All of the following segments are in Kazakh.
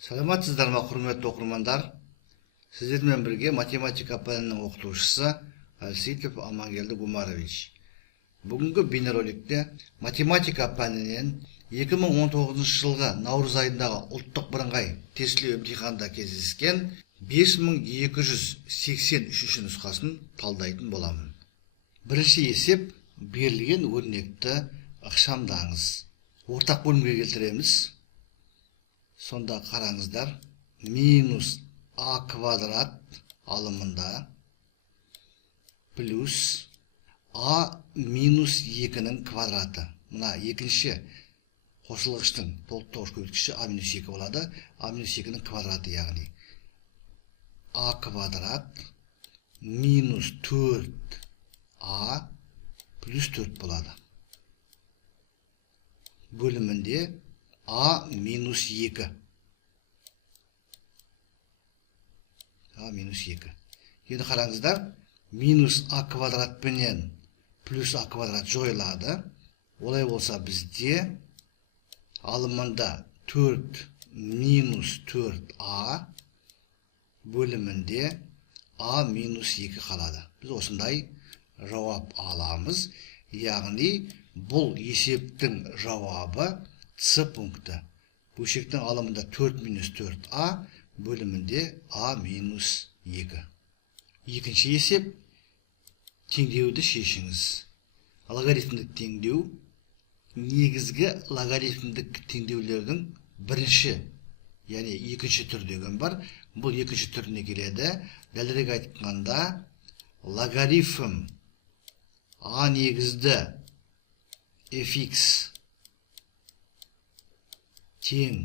Саламатсыздар ма, құрметті оқырмандар? Сіздермен бірге математика пәнінің оқытушысы Алситов Амангелді Гумарович. Бүгінгі бейнероликте математика пәнінен 2019 жылғы наурыз айындағы ұлттық бірыңғай тестілеу емтиханында кездескен 5283 нұсқасын талдайтын боламын. Бірінші есеп берілген өрнекті ықшамдаңыз. Ортақ бөлімге келтіреміз. Сонда қараңыздар, минус а квадрат алымында плюс а минус 2-нің квадраты. Мына екінші қосылғыштың толықтырғыш көбейткіші а минус 2 болады. А минус 2-нің квадраты, яғни а квадрат минус 4а плюс 4 болады. Бөлімінде а минус 2. А минус 2. Енді қараңыздар, минус а квадрат пенен плюс а квадрат жойылады. Олай болса бізде алымында 4 минус 4а бөлімінде а минус 2 қалады. Біз осындай жауап аламыз. Яғни бұл есептің жауабы С пункті. Бөлшектің алымында 4 минус 4а бөлімінде а минус 2. Екінші есеп теңдеуді шешіңіз. Логарифмдік теңдеу негізгі логарифмдік теңдеулердің бірінші, яғни екінші түр деген бар. Бұл екінші түріне келеді. Дәлірек айтқанда, логарифм а негізді fx тең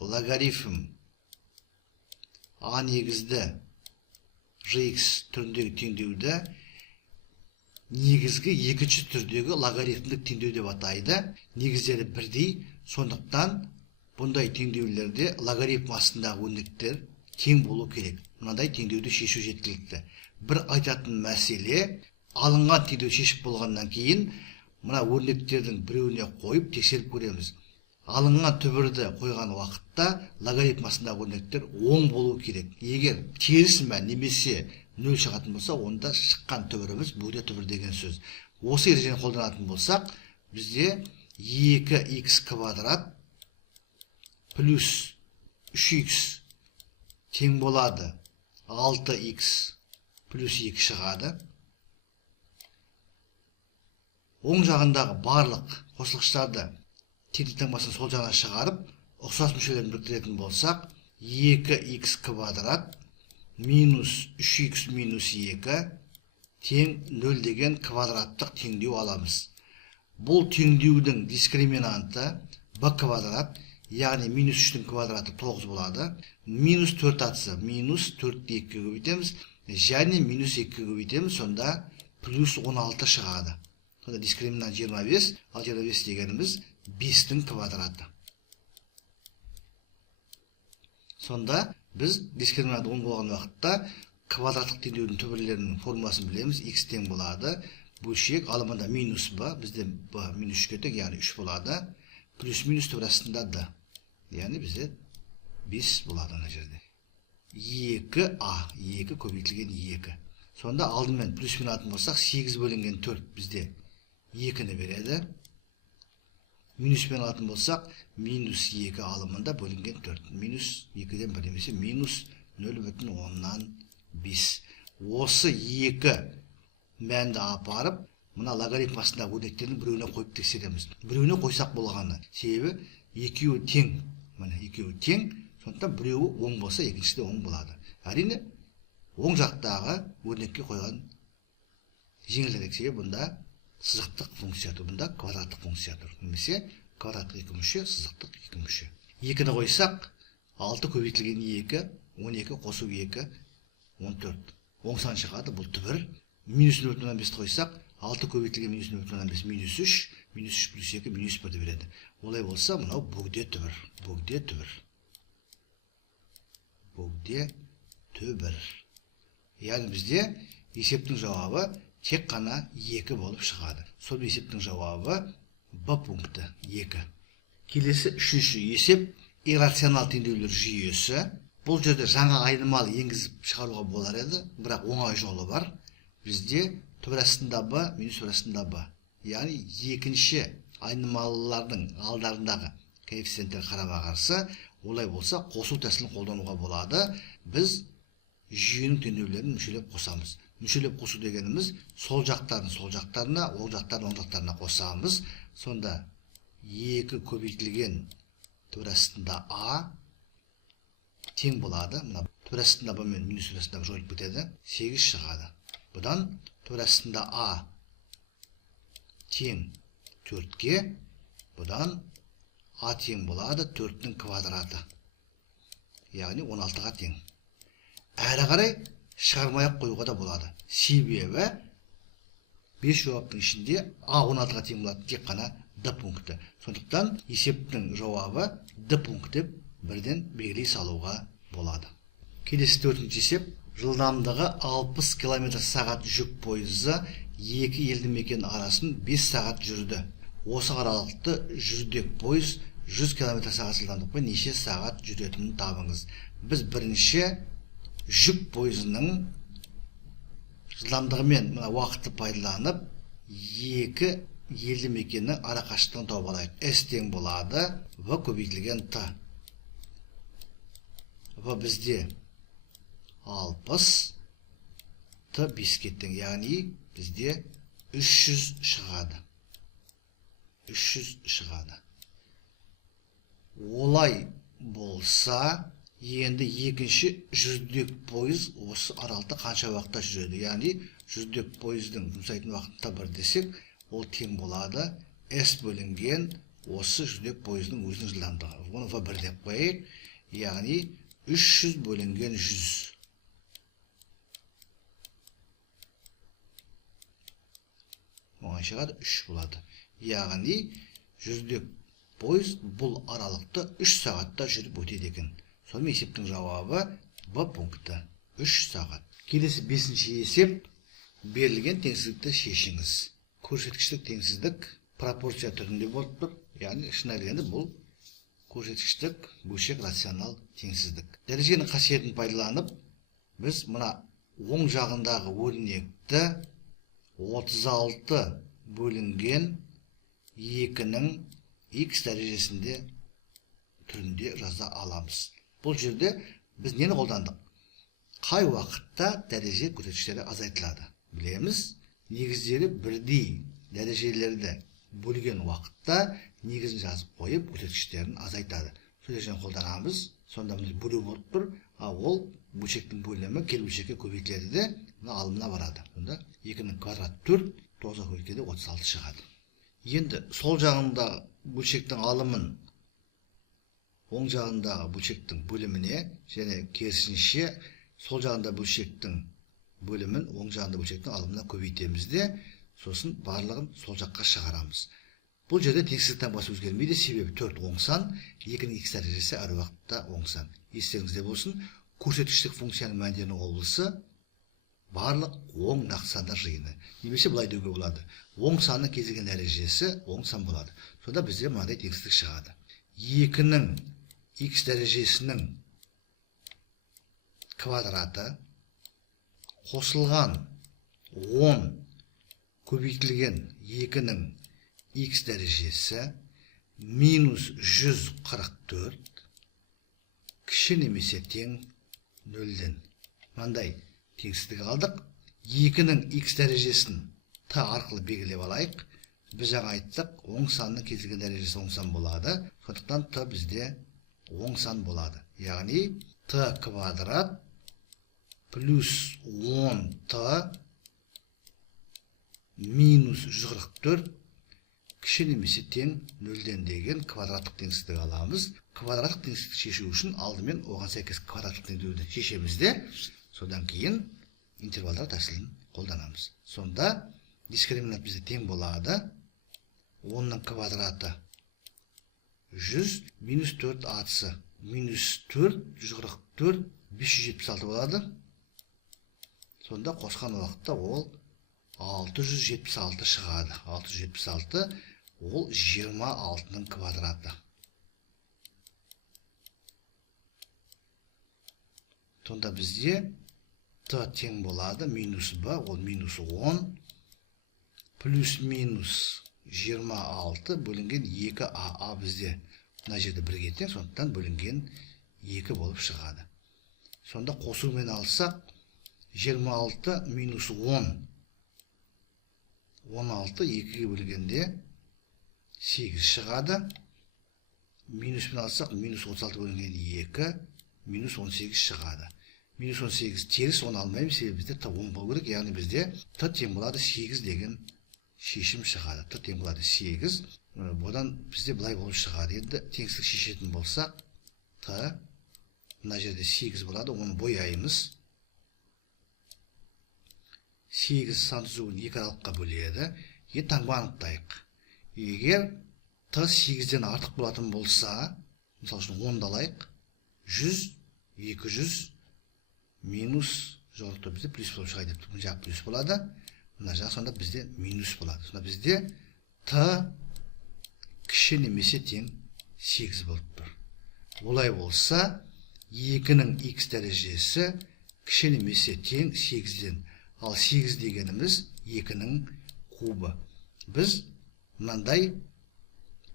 логарифм а негізді gx түріндегі теңдеуді негізгі екінші түрдегі логарифмдік теңдеу деп атайды. Негіздері бірдей, сондықтан бұндай теңдеулерде логарифм астындағы өрнектер тең болу керек. Мынадай теңдеуді шешу жеткілікті. Бір айтатын мәселе, алынған теңдеу шешіп болғаннан кейін мына өрнектердің біреуіне қойып тексеріп көреміз. Алынған түбірді қойған уақытта логарифм астындағы өрнектер 10 болу керек. Егер теріс мән немесе 0 шығатын болса, онда шыққан түбіріміз бөгде түбір деген сөз. Осы ережені қолданатын болсақ, бізде 2х квадрат плюс 3х тең болады 6х плюс 2 шығады. Оң жағындағы барлық қосылғыштарды теңдіктің басын сол жағына шығарып, ұқсас мүшелерін біріктіретін болсақ, 2х квадрат минус 3х минус 2 тең 0 деген квадраттық теңдеу аламыз. Бұл теңдеудің дискриминанты b квадрат, яғни минус 3-дің квадраты 9 болады. Минус 4 атысы минус 4-ді 2-ге көбейтеміз, және минус 2-ге көбейтеміз, сонда плюс 16 шығады. Сонда дискриминант 25, ал 25 дегеніміз 5-дің квадраты. Сонда біз дискриминант 10 болған уақытта квадраттық теңдеудің түбірлерінің формуласын білеміз. X тең болады. Бөлшек алымында минус b, бізде b минус 3-ге тең, яғни 3 болады. Плюс минус түбір астында d, яғни бізде 5 болады ана жерде. 2a, 2 көбейтілген 2. Сонда алдымен плюс мен атын болсақ, 8 бөлінген 4 бізде 2-ні береді. Минус мен атын болсақ, минус 2 алымында бөлінген 4. Минус 2-ден бір немесе минус 0,5. Осы 2 мәнді апарып, мына логарифм астындағы өрнектердің біреуіне қойып тексереміз. Біреуіне қойсақ болғаны. Себебі екеуі тең. Міне екеуі тең. Сондықтан біреуі оң болса, екіншісі де оң болады. Әрине, оң жақтағы өрнекке қойған жеңілдірек, себебі бұнда сызықтық функция тұр, бұнда квадраттық функция тұр. Немесе квадраттық 2 мүше, сызықтық 2 мүше. 2-ні қойсақ, 6 көбейтілген 2, 12 қосу 2, 14. Оң сан шығады, бұл түбір. Минус 0,5 қойсақ, 6 көбейтілген минус 0,5, минус 3, минус 3 плюс 2, минус 1-ді береді. Олай болса, мынау бөгде түбір. Бөгде түбір. Бөгде түбір. Яғни бізде есептің жауабы тек қана 2 болып шығады. Сол есептің жауабы b пункті 2. Келесі үшінші есеп иррационал теңдеулер жүйесі. Бұл жерде жаңа айнымалы енгізіп шығаруға болар еді, бірақ оңай жолы бар. Бізде төр астында б минус төр астында б. Яғни екінші айнымалылардың алдарындағы коэффициенттер қарама қарсы, олай болса қосу тәсілін қолдануға болады. Біз жүйенің теңдеулерін мүшелеп қосамыз. Мүшелеп қосу дегеніміз сол жақтарын сол жақтарына, оң жақтарын оң жақтарына қосамыз. Сонда 2 көбейтілген төр астында а тең болады. Мына төр астында б мен минус төр астында б жойылып кетеді. 8 шығады. Бұдан төр астында а тең 4-ке, бұдан а тең болады 4-нің квадраты. Яғни 16-ға тең. Әрі қарай шығармай-ақ қоюға да болады. Себебі 5 жауаптың ішінде а 16-ға тең болады, тек қана д пункті. Сондықтан есептің жауабы д пункт деп бірден белгілей салуға болады. Келесі 4-ші есеп. Жылдамдығы 60 км/сағат жүк пойызы 2 елді мекен арасын 5 сағат жүрді. Осы аралықты жүрдек пойыз 100 км/сағат жылдамдықпен неше сағат жүретінін табыңыз. Біз бірінші жүк пойызының жылдамдығымен уақытты пайдаланып 2 елді мекеннің арақашықтығын тауып алайық. S тең болады в көбейтілген т. В бізде 60, т 5-ке тең, яғни бізде 300 шығады. 300 шығады. Олай болса, енді екінші жүрдек пойыз осы аралықта қанша уақытта жүреді? Яғни жүрдек пойыздың жұмсайтын уақытта бір десек, ол тең болады S бөлінген осы жүрдек пойыздың өзінің жылдамдығы. Оны В1 деп қойайық. Яғни 300 бөлінген 100. Оған шығады 3 болады. Яғни жүрдек пойыз бұл аралықты 3 сағатта жүріп өтеді екен. Сонымен есептің жауабы Б пункті 3 сағат. Келесі 5-ші есеп. Берілген теңсіздікті шешіңіз. Көрсеткіштік теңсіздік пропорция түрінде болып тұр. Яғни шын әлгенде бұл көрсеткіштік бөлшек рационал теңсіздік. Дәреженің қасиетін пайдаланып, біз мына оң жағындағы өрнекті 36 бөлінген 2-нің x дәрежесінде түрінде жаза аламыз. Бұл жерде біз нені қолдандық? Қай уақытта дәреже көрсеткіштері азайтылады? Білеміз, негіздері бірдей дәрежелерді бөлген уақытта негізін жазып қойып көрсеткіштерін азайтады. Сөйлесен қолданамыз, сонда біз бөлу болып тұр, ол бөлшектің бөлімі кел бөлшекке көбейтіледі де алымына барады. Сонда 2-нің квадраты 4, 9-ға көбейтіледі 36 шығады. Енді сол жағында бөлшектің алымын оң жағындағы бөлшектің бөліміне және керісінше сол жағында бөлшектің бөлімін оң жағында бөлшектің алымына көбейтеміз де, сосын барлығын сол жаққа шығарамыз. Бұл жерде теңсіздіктен басы өзгермейді, себебі 4 оң сан, 2-нің x дәрежесі әр уақытта оң сан. Естеріңізде болсын, көрсеткіштік функцияның мәндерінің облысы барлық оң нақты сандар жиыны. Немесе былай деуге болады. Оң санның кез келген дәрежесі оң сан болады. Сонда бізде мынандай теңсіздік шығады. 2-нің x дәрежесінің квадраты қосылған 10 көбейтілген 2-нің x дәрежесі минус 144 кіші немесе тең 0-ден. Мынандай теңсіздік алдық. 2-нің x дәрежесін т арқылы белгілеп алайық. Біз жаңа айттық, оң санның кез келген дәрежесі оң сан болады. Сондықтан т бізде оң сан болады. Яғни т квадрат плюс 10т минус 144 кіші немесе тең 0-ден деген квадраттық теңсіздік аламыз. Квадраттық теңсіздікті шешу үшін алдымен оған сәйкес квадраттық теңдеуді шешеміз де, содан кейін интервалдар тәсілін қолданамыз. Сонда дискриминант бізде тең болады. 10-нің квадраты 100 минус 4 атысы минус 4 144 576 болады. Сонда қосқан уақытта ол 676 шығады. 676 ол 26-нің квадраты. Сонда бізде т тең болады минус б, ол минус 10, плюс минус 26 бөлінген 2а бізде мына жерде бірге тең, сондықтан бөлінген 2 болып шығады. Сонда қосумен алсақ 26 минус 10, 16 2-ге бөлгенде 8 шығады. Минуспен алсақ минус 36 бөлінген 2, минус 18 шығады. Минус 18 теріс 10 алмаймыз, себебі бізде т 10 болу керек, яғни бізде т тең болады 8 деген шешім шығады. Т тең болады 8. Бұдан бізде былай болып шығады. Енді теңсіздік шешетін болсақ, т мына жерде 8 болады, оны бояймыз. 8 сан түзуін 2 аралыққа бөледі. Енді таңба анықтайық. Егер т 8-ден артық болатын болса, мысалы үшін 10 алайық, 100, 200, минус, жоғырықта бізде плюс болып шығайды, бұл жақ плюс болады, мына жақ сонда бізде минус болады. Сонда бізде т кіші немесе тең 8 болып тұр. Олай болса, 2-нің x дәрежесі кіші немесе тең 8-ден, ал 8 дегеніміз 2-нің кубы. Біз мынандай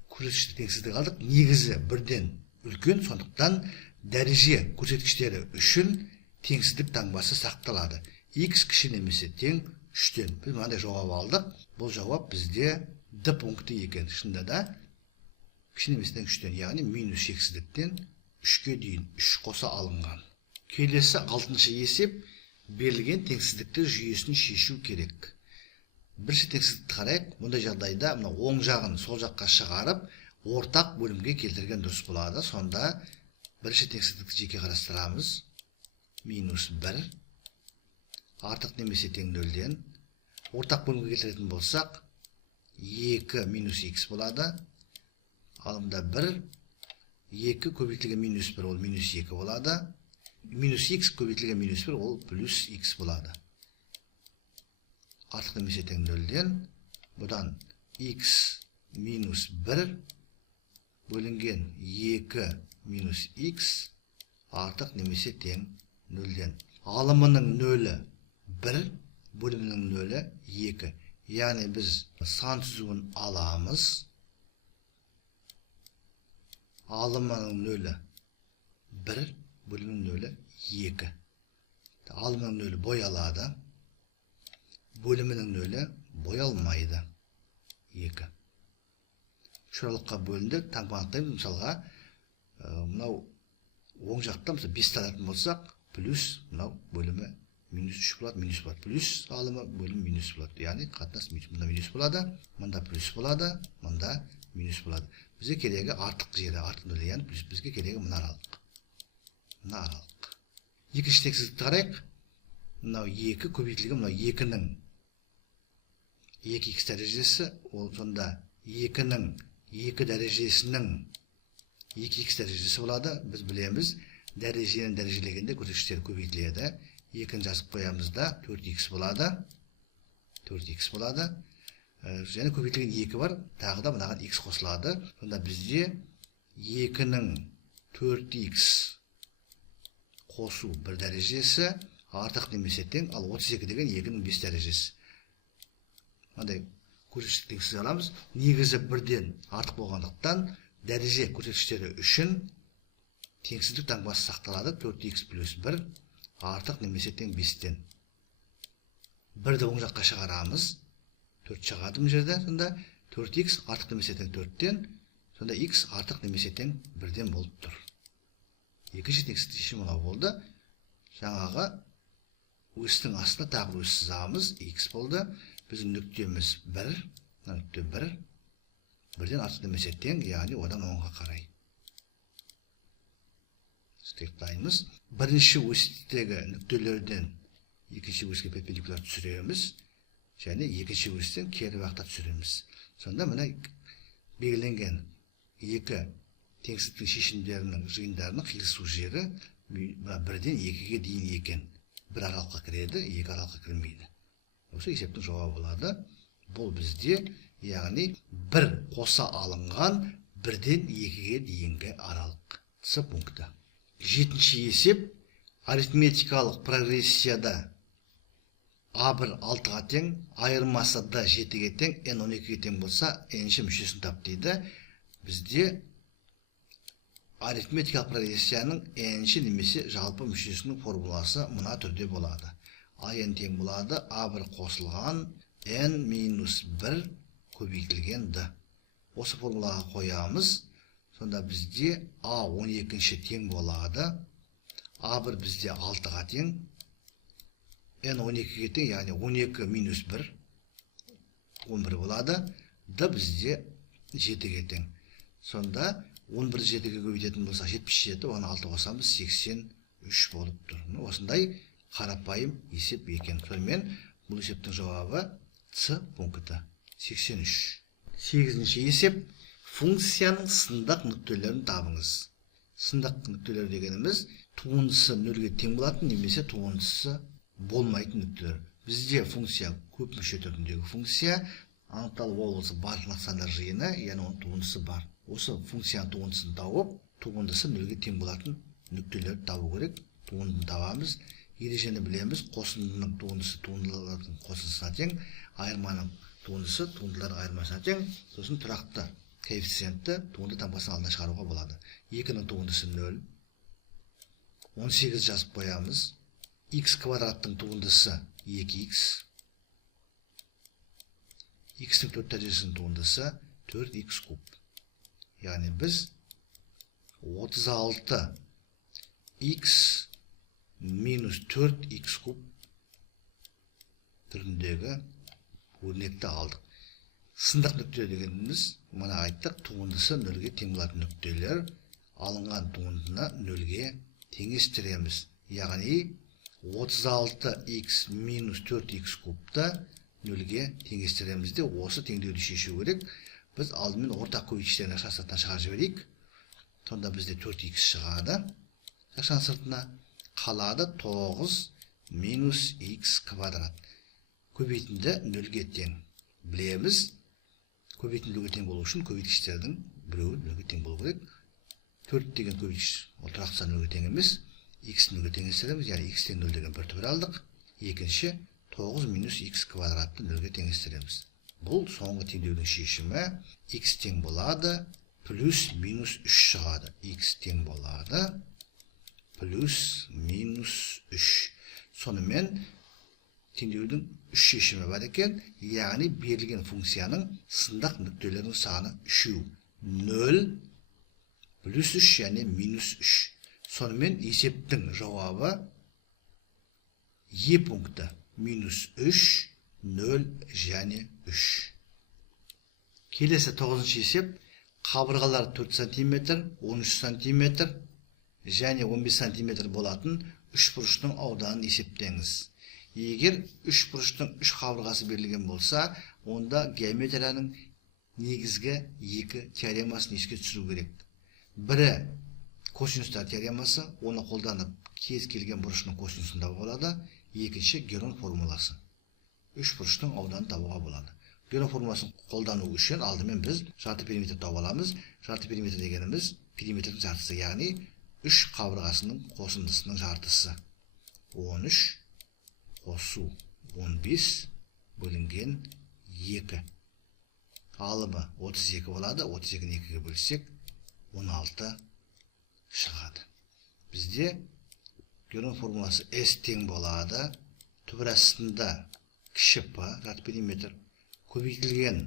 көрсеткіштік теңсіздік алдық. Негізі бірден үлкен, сондықтан дәреже көрсеткіштері үшін теңсіздік таңбасы сақталады. X кіші немесе тең 3-тен. Біз мынандай жауап алдық. Бұл жауап бізде д пункті екен. Шында да кіші немесе тең 3-тен, яғни минус шексіздіктен 3-ке дейін 3 қоса алынған. Келесі 6-шы есеп, берілген теңсіздіктер жүйесін шешу керек. Бірінші теңсіздікті қарайық. Мұндай жағдайда оң жағын сол жаққа шығарып, ортақ бөлімге келтірген дұрыс болады. Сонда бірінші теңсіздікті жеке қарастырамыз. Минус 1 артық немесе тең 0-ден. Ортақ бөлімге келтіретін болсақ, 2 минус x болады. Алымда 1, 2 көбейтілген минус 1 ол минус 2 болады. Минус x көбейтілген минус 1 ол плюс x болады. Артық немесе тең 0-ден. Бұдан x минус 1 бөлінген 2 минус x артық немесе тең 0-ден. Алымының 0-і 1, бөлімінің 0-і 2. Яғни біз сан түзуін аламыз. Алымының 0-і 1, бөлімінің 0-і 2. Алымының 0-і боялады. Бөлімінің 0-і боялмайды. 2. Шұралыққа бөлінді. Таңба анықтаймыз. Мысалға, мынау оң жақта 5 алатын болсақ, плюс мынау бөлімі минус 3 болады, минус болады. Плюс алымы бөлім минус болады. Яғни қатынас мұнда минус болады, мұнда плюс болады, мұнда минус болады. Бізге керегі артық жері, артық 0, яғни плюс. Бізге керегі мына аралық. Мына аралық. Екінші теңсіздікті қарайық. Мынау 2 көбейтілген, мынау 2-нің 2x дәрежесі, ол сонда 2-нің 2 дәрежесінің 2x дәрежесі болады. Біз білеміз, дәрежені дәрежелегенде көрсеткіштер көбейтіледі. 2-ні жазып қоямыз да 4x болады. 4x болады. Және көбейтілген 2 бар, тағы да мынаған x қосылады. Сонда бізде 2-нің 4x қосу 1 дәрежесі артық немесе тең, ал 32 деген 2-нің 5 дәрежесі. Мынандай көрсеткіштік теңсіздік аламыз. Негізі бірден артық болғандықтан дәреже көрсеткіштері үшін теңсіздік таңбасы сақталады. 4x плюс 1 артық немесе тең 5-тен. 1-ді оң жаққа шығарамыз. 4 шығады бұл жерде. Сонда 4x артық немесе тең 4-тен, сонда x артық немесе тең 1-ден болып тұр. Екінші теңсіздік шешім мынау болды. Жаңағы өстің астына тағы өс сызамыз, x болды. Біздің нүктеміз 1, нүкте 1, 1-ден артық немесе тең, яғни одан оңға қарай. Тектаймыз. Бірінші өстегі нүктелерден екінші өске перпендикуляр түсіреміз, және екінші өстен кері бағытта түсіреміз. Сонда мына белгіленген екі теңсіздіктің шешімдерінің жиындарының қиылысу жері 1-ден 2-ге дейін екен. 1 аралыққа кіреді, 2 аралыққа кірмейді. Осы есептің жауабы болады. Бұл бізде, яғни 1 қоса алынған 1-ден 2-ге дейінгі аралық. С пункті. 7-ші есеп, арифметикалық прогрессияда A1 6-ға тең, айырмасы D 7-ге тең, N 12-ге тең болса, N-ші мүшесін тап дейді. Бізде арифметикалық прогрессияның N-ші немесе жалпы мүшесінің формуласы мына түрде болады. AN тең болады, A1 қосылған N-1 көбейтілген D. Осы формулаға қоямыз. Сонда бізде A 12-ші тең болады. A1 бізде 6-ға тең. N 12-ге тең, яғни 12 минус 1, 11 болады. D бізде 7-ге тең. Сонда 11 7-ге көбейтетін болса 77, оны 6 қосамыз 83 болып тұр. Осындай қарапайым есеп екен. Сонымен бұл есептің жауабы С пункті 83. 8-ші есеп. Функцияның сындақ нүктелерін табыңыз. Сындақ нүктелер дегеніміз туындысы нөлге тең болатын немесе туындысы болмайтын нүктелер. Бізде функция көп мүше түріндегі функция, анықталып болғысы барлық сандар жиыны, яғни оның туындысы бар. Осы функцияның туындысын тауып, туындысы нөлге тең болатын нүктелерді табу керек. Туындыны табамыз. Ережені білеміз. Қосындының туындысы туындылардың қосындысына тең, айырманың туындысы туындылардың айырмасына тең. Сосын тұрақты коэффициентті туынды таңбасының алдына шығаруға болады. 2-ның туындысы 0. 18 жазып қоямыз. X квадраттың туындысы 2x. X-ның 4 дәрежесінің туындысы 4x куб. Яғни біз 36x минус 4x куб түріндегі өрнекті алдық. Сындақ нүктелер дегеніміз, мұна айттық, туындысы нөлге тең болатын нүктелер, алынған туындыны нөлге теңестіреміз. Яғни 36x минус 4x кубты нөлге теңестіреміз де осы теңдеуді шешу керек. Біз алдымен ортақ көбейткіштерін шашқан сыртына шығарып жіберейік. Сонда бізде 4x шығады. Шашқан сыртына қалады 9 минус x квадрат. Көбейтінді нөлге тең. Білеміз. Көбейтін нөлге тең болу үшін көбейткіштердің біреуі нөлге тең болу керек. 4 деген көбейткіш ол тұрақты сан нөлге тең емес. X нөлге теңестіреміз, яғни x тең 0 деген бір түбір алдық. Екінші 9 минус x квадратты нөлге теңестіреміз. Бұл соңғы теңдеудің шешімі. X тең болады, плюс минус 3 шығады. X тең болады, плюс минус 3. Сонымен теңдеудің 3 шешімі бар екен. Яғни берілген функцияның сындақ нүктелерінің саны 3. 0 плюс 3 яғни минус 3. Сонымен есептің жауабы Е пункті минус 3, 0 және 3. Келесі 9-шы есеп. Қабырғалар 4 см, 13 см және 15 см болатын 3 бұрыштың ауданын есептеңіз. Егер 3 бұрыштың 3 қабырғасы берілген болса, онда геометрияның негізгі 2 теоремасын еске түсіру керек. Бірі косинустар теоремасы, оны қолданып кез келген бұрышының косинусын табуға болады. Екінші Герон формуласы. 3 бұрыштың ауданын табуға болады. Герон формуласын қолдану үшін алдымен біз жарты периметр тауып аламыз. Жарты периметр дегеніміз периметрдің жартысы, яғни 3 қабырғасының қосындысының жартысы. 13 қосу 15 бөлінген 2. Алымы 32 болады. 32-ні 2-ге бөлсек 16 шығады. Бізде Герон формуласы S тең болады. Түбір астында кіші P, жарты периметр, көбейтілген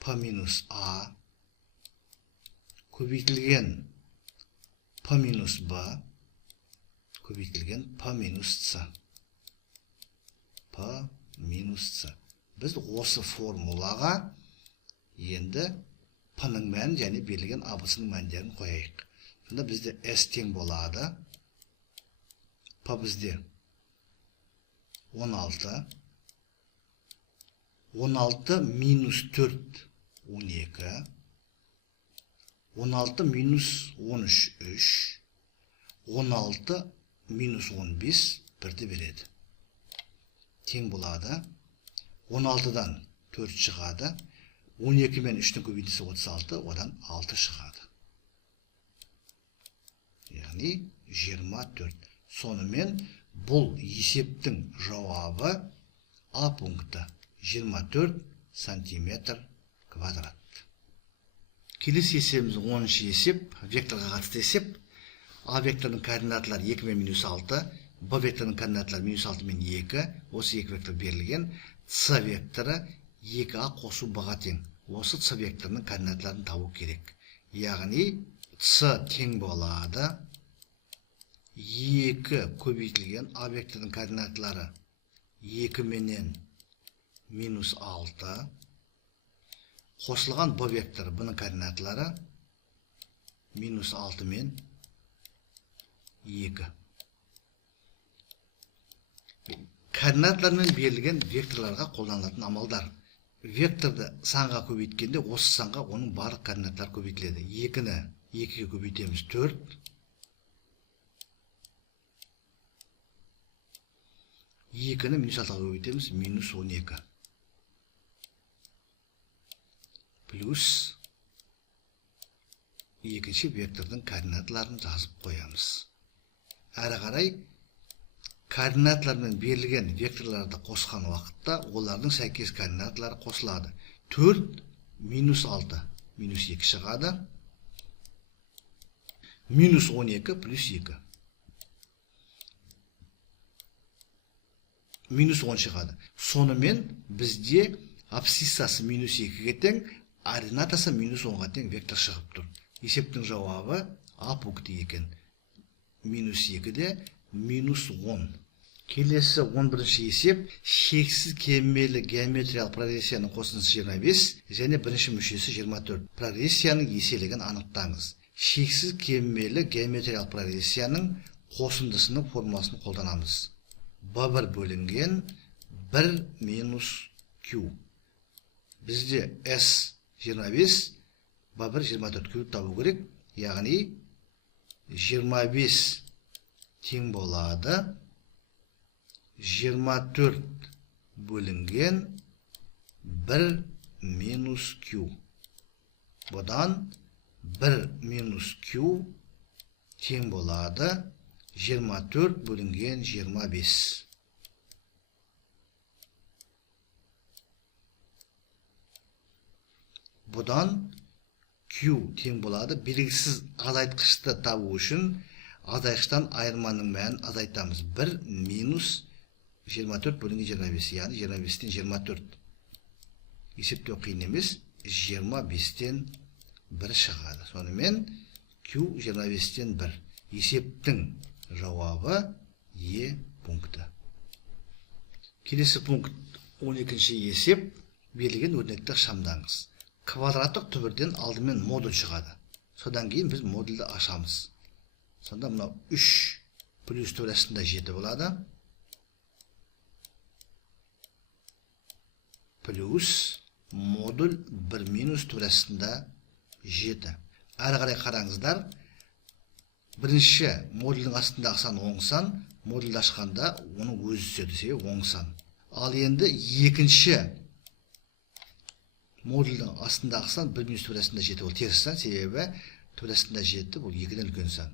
P минус A, көбейтілген P минус B, көбейтілген P минус C. P минус C. Біз осы формулаға енді P-ның мәнін және берілген A-сының мәндерін қояйық. Сонда бізде S тең болады. P бізде 16. 16 минус 4, 12. 16 минус 13, 3. 16 минус 15, 1-ді береді. Тең болады. 16-дан 4 шығады. 12 мен 3-дің көбейтісі 36, одан 6 шығады. Яғни 24. Сонымен бұл есептің жауабы А пункті 24 сантиметр квадрат. Келесі есебіміз 10-шы есеп, векторға қатысты есеп. А векторының координаталары 2 мен -6, Б векторының координаталары -6 мен 2, осы екі вектор берілген. С векторы 2А қосу Б-ға тең. Осы С векторының координаталарын табу керек. Яғни С тең болады 2 көбейтілген А векторының координаталары 2 менен -6 қосылған Б векторы, бұның координаталары -6 мен 2. Координаталармен берілген векторларға қолданылатын амалдар. Векторды санға көбейткенде осы санға оның барлық координаттары көбейтіледі. 2-ні 2-ге көбейтеміз 4. 2-ні -6-ға көбейтеміз -12. Плюс екінші вектордың координаталарын жазып қоямыз. Әрі қарай координаталармен берілген векторларды қосқан уақытта олардың сәйкес координаталары қосылады. 4 -6 -2 шығады. -12 плюс 2. -10 шығады. Сонымен бізде абсциссасы -2-ге тең, ординатасы -10-ға тең вектор шығып тұр. Есептің жауабы А пункті екен. -2-де -10. Келесі 11-ші есеп. Шексіз кемелі геометриялық прогрессияның қосындысы 25 және бірінші мүшесі 24. Прогрессияның еселігін анықтаңыз. Шексіз кемелі геометриялық прогрессияның қосындысының формуласын қолданамыз. B1 бөлінген 1 минус Q. Бізде S 25, B1 24 Q табу керек. Яғни 25 тең болады 24 бөлінген 1 минус Q. Бұдан 1 минус Q тең болады 24 бөлінген 25. Бұдан Q тең болады. Белгісіз азайтқышты табу үшін азайғыштан айырманың мәнін азайтамыз. 1 минус 24 бөлінген 25, яғни 25-тен 24. Есептеу қиын емес, 25-тен 1 шығады. Сонымен Q 25-тен 1. Есептің жауабы Е пункті. Келесі пункт 12-ші есеп. Берілген өрнекті шамдаңыз. Квадраттық түбірден алдымен модуль шығады. Содан кейін біз модульді ашамыз. Сонда мынау 3 плюс төресінде 7 болады. Плюс модуль 1 минус төресінде 7. Әрі қарай қараңыздар. Бірінші модульдің астындағы сан оң сан, модульді ашқанда оның өзі түседі, себебі оң сан. Ал енді екінші модульдің астындағы сан 1 минус төресінде 7, ол теріс сан, себебі төресінде 7, бұл 2-ден үлкен сан.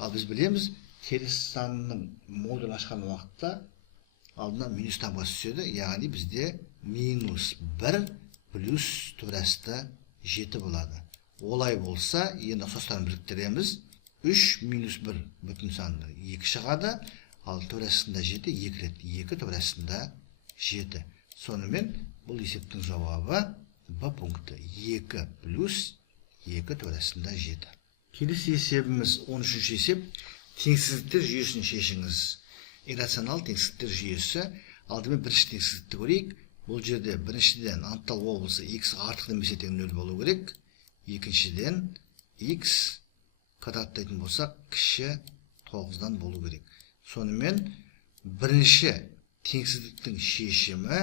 Ал біз білеміз, теріс санның модуль ашқан уақытта алдынан минус тамға түседі, яғни бізде минус 1 плюс төресті 7 болады. Олай болса, енді ұқсастарын біріктіреміз. 3 минус 1 бүтін санды 2 шығады, ал төресінде 7 2 рет, 2 төресінде 7. Сонымен бұл есептің жауабы Б пункті 2 плюс 2 төресінде 7. Келесі есебіміз 13-ші есеп. Теңсіздіктер жүйесін шешіңіз. Иррационал теңсіздіктер жүйесі. Алдымен бірінші теңсіздікті көрейік. Бұл жерде біріншіден анықталу облысы x артық немесе тең 0 болу керек. Екіншіден x квадраттайтын болсақ, кіші 9-дан болу керек. Сонымен бірінші теңсіздіктің шешімі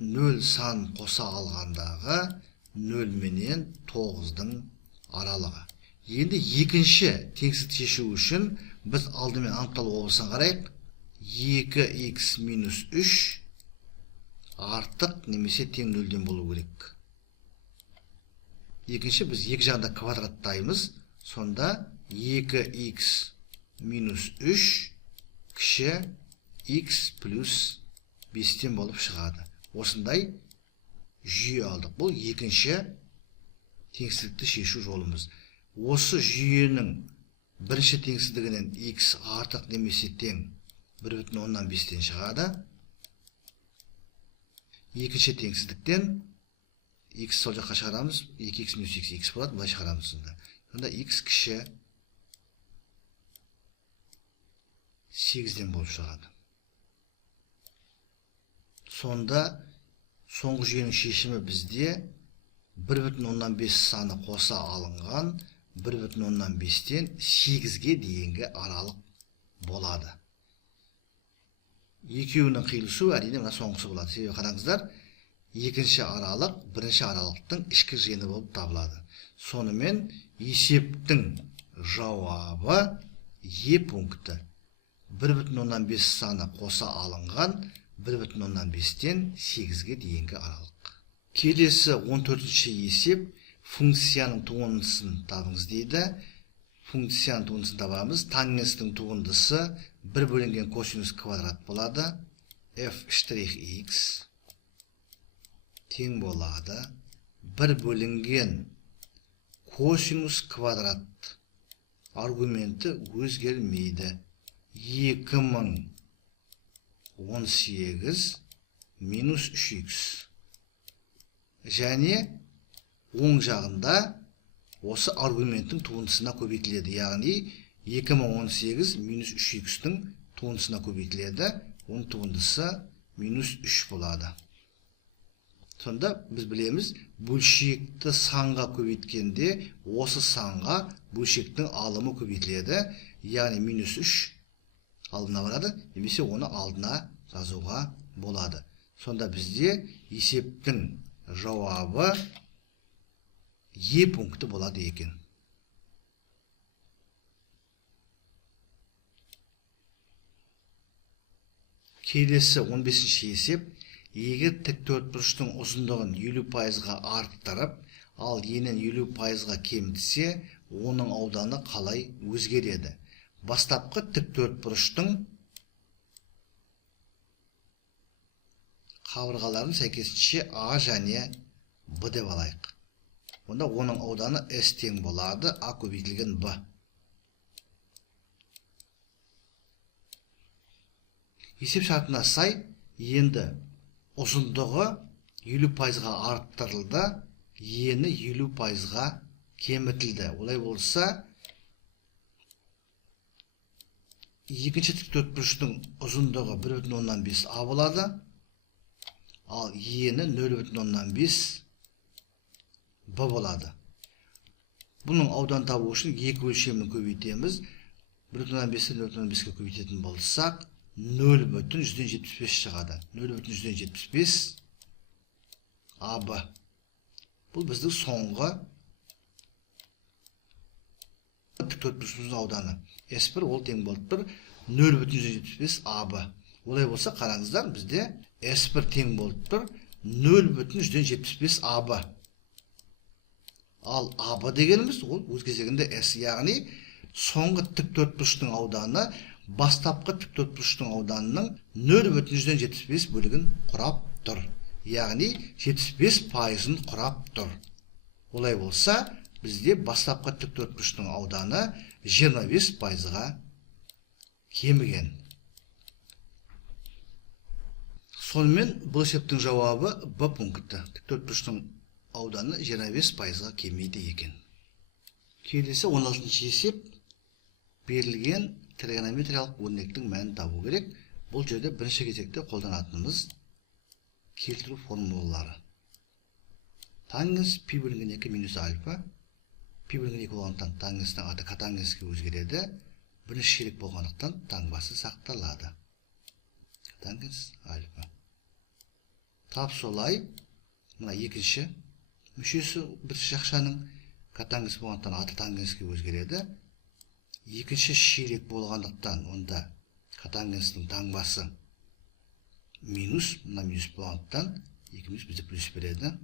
0 сан қоса алғандағы 0 менен 9-дың аралығы. Енді екінші теңсіздікті шешу үшін біз алдымен анықталу облысын қарайық. 2x минус 3 артық немесе тең 0-ден болу керек. Екінші біз екі жағында квадраттаймыз. Сонда 2x минус 3 кіші x плюс 5-тен болып шығады. Осындай жүйе алдық. Бұл екінші теңсіздікті шешу жолымыз. Осы жүйенің бірінші теңсіздігінен x артық немесе тең 1,5-тен шығады. Екінші теңсіздіктен x сол жаққа шығарамыз, 2x минус x болады, бұлай шығарамыз. Сонда x кіші 8-ден болып шығады. Сонда соңғы жүйенің шешімі бізде 1,5 саны қоса алынған 1,5-тен 8-ге дейінгі аралық болады. Екеуінің қиылысу әрине мына соңғысы болады. Себебі қараңыздар, екінші аралық бірінші аралықтың ішкі жиыны болып табылады. Сонымен есептің жауабы Е пункті 1,5 саны қоса алынған 1,5-тен 8-ге дейінгі аралық. Келесі 14-ші есеп функцияның туындысын табыңыз дейді. Функцияның туындысын табамыз. Тангенстің туындысы 1 бөлінген косинус квадрат болады. f'(x) тең болады 1 бөлінген косинус квадрат. Аргументі өзгермейді. 2018 минус 3x. Және оң жағында осы аргументтің туындысына көбейтіледі. Яғни 2018 минус 3x-тің туындысына көбейтіледі. Оның туындысы минус 3 болады. Сонда біз білеміз, бөлшекті санға көбейткенде осы санға бөлшектің алымы көбейтіледі. Яғни минус 3 алдына барады, немесе оны алдына жазуға болады. Сонда бізде есептің жауабы Е пункті болады екен. Келесі 15-ші есеп. Егер тіктөртбұрыштың ұзындығын 50%-ға арттырып, ал енін 50%-ға кемітсе, оның ауданы қалай өзгереді? Бастапқы тіктөртбұрыштың қабырғаларын сәйкесінше А және Б деп алайық. Онда оның ауданы S тең болады, А көбейтілген Б. Есеп шартына сай, енді ұзындығы 50%-ға арттырылды, ені 50%-ға кемітілді. Олай болса, екінші тіктөртбұрыштың ұзындығы 1,5 А болады, ал ені 0,5 Б болады. Бұның аудан табу үшін екі өлшемін көбейтеміз. 1,5-тен 0,5-ке көбейтетін болсақ, 0,175 шығады. 0,175 АБ. Бұл біздің соңғы тіктөртбұрышымыздың ауданы. S1 ол тең болып тұр 0,175 АБ. Олай болса, қараңыздар, бізде S1 тең болып тұр 0,175 АБ. Ал АБ дегеніміз ол өз кезегінде S, яғни соңғы тіктөртбұрыштың ауданы бастапқы тіктөртбұрыштың ауданының 0,175 бөлігін құрап тұр. Яғни 75%-ын құрап тұр. Олай болса, бізде бастапқы тіктөртбұрыштың ауданы 25%-ға кеміген. Сонымен бұл есептің жауабы Б пункті. Тіктөртбұрыштың ауданы 25%-ға кемейді екен. Келесі 16-ші есеп. Берілген тригонометриялық өрнектің мәнін табу керек. Бұл жерде бірінші кезекте қолданатынымыз келтіру формулалары. Тангенс пи бөлінген 2 минус альфа. Пи бөлінген 2 болғандықтан тангенстің аты котангенске өзгереді. Бірінші ширек болғандықтан таңбасы сақталады. Котангенс альфа. Тап солай, мына екінші мүшесі бірінші жақшаның котангенс болғандықтан аты тангенске өзгереді. Екінші ширек болғандықтан онда котангенстің таңбасы минус, мына минус болғандықтан 2 минус бізде плюс береді.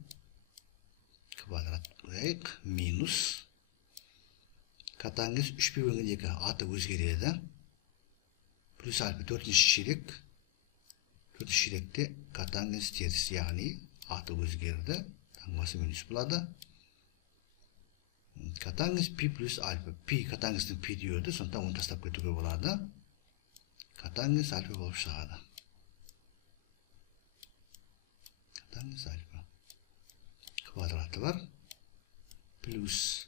Квадрат қояйық, минус котангенс 3 бөлінген 2 аты өзгереді. плюс альфа төртінші ширек. Төртінші ширекте котангенс теріс, яғни аты өзгерді. Таңбасы минус болады. Котангенс пи плюс альфа. Пи котангенстің пи дейді, сондықтан оны тастап кетуге болады. Котангенс альфа болып шығады. Котангенс альфа. Квадраты бар. Плюс.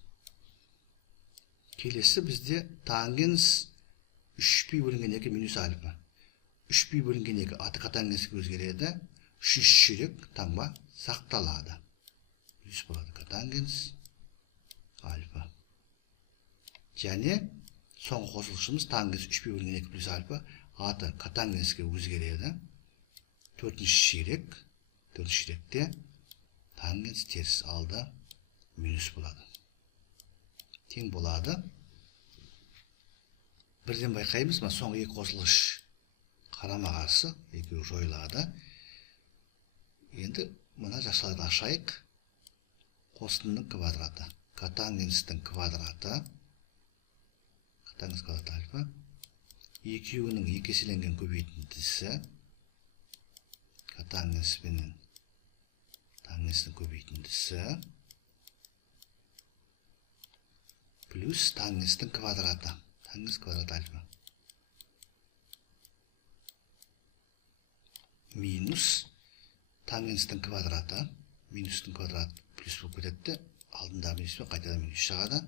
Келесі бізде тангенс 3π бөлінген 2 минус альфа. 3π бөлінген 2 аты котангенске өзгереді. 3 ширек таңба сақталады. Плюс болады котангенс альфа. Және соңғы қосылышымыз тангенс 3π бөлінген 2 плюс альфа аты котангенске өзгереді. 4-ші ширек. 4-ші ширекте тангенс теріс алды минус болады. Тең болады. Бірден байқаймыз, соңғы екі қосылыш қарама-қарсы екеуі жойылады. Енді мына жасаларды ашайық. Қосынның квадраты, котангенстің квадраты, котангенс квадраты альфа, екеуінің екі еселенген көбейтіндісі, котангенс пенен тангенстің көбейтіндісі, плюс тангенстің квадраты, тангенс квадраты альфа, минус тангенстің квадраты, минустың квадраты плюс болып кетеді, алдында минуспен қайтадан минус шығады.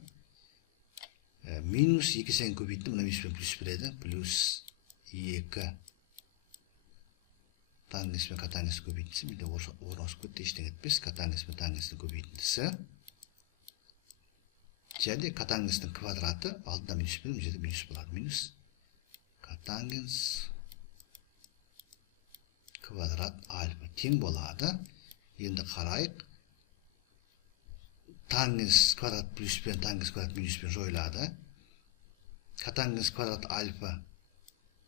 Минус 2 сен көбейтті, мұна минуспен плюс береді, плюс 2 тангенс пен котангенс көбейтіндісі, менде орнаусы көтті ештен етпес, котангенс пен тангенстің көбейтіндісі, және котангенстің квадраты, алдында минус пен жерде минус болады, минус котангенс квадрат альфа тең болады. Енді қарайық. Тангенс квадрат плюс пен тангенс квадрат минус пен жойылады. Котангенс квадрат альфа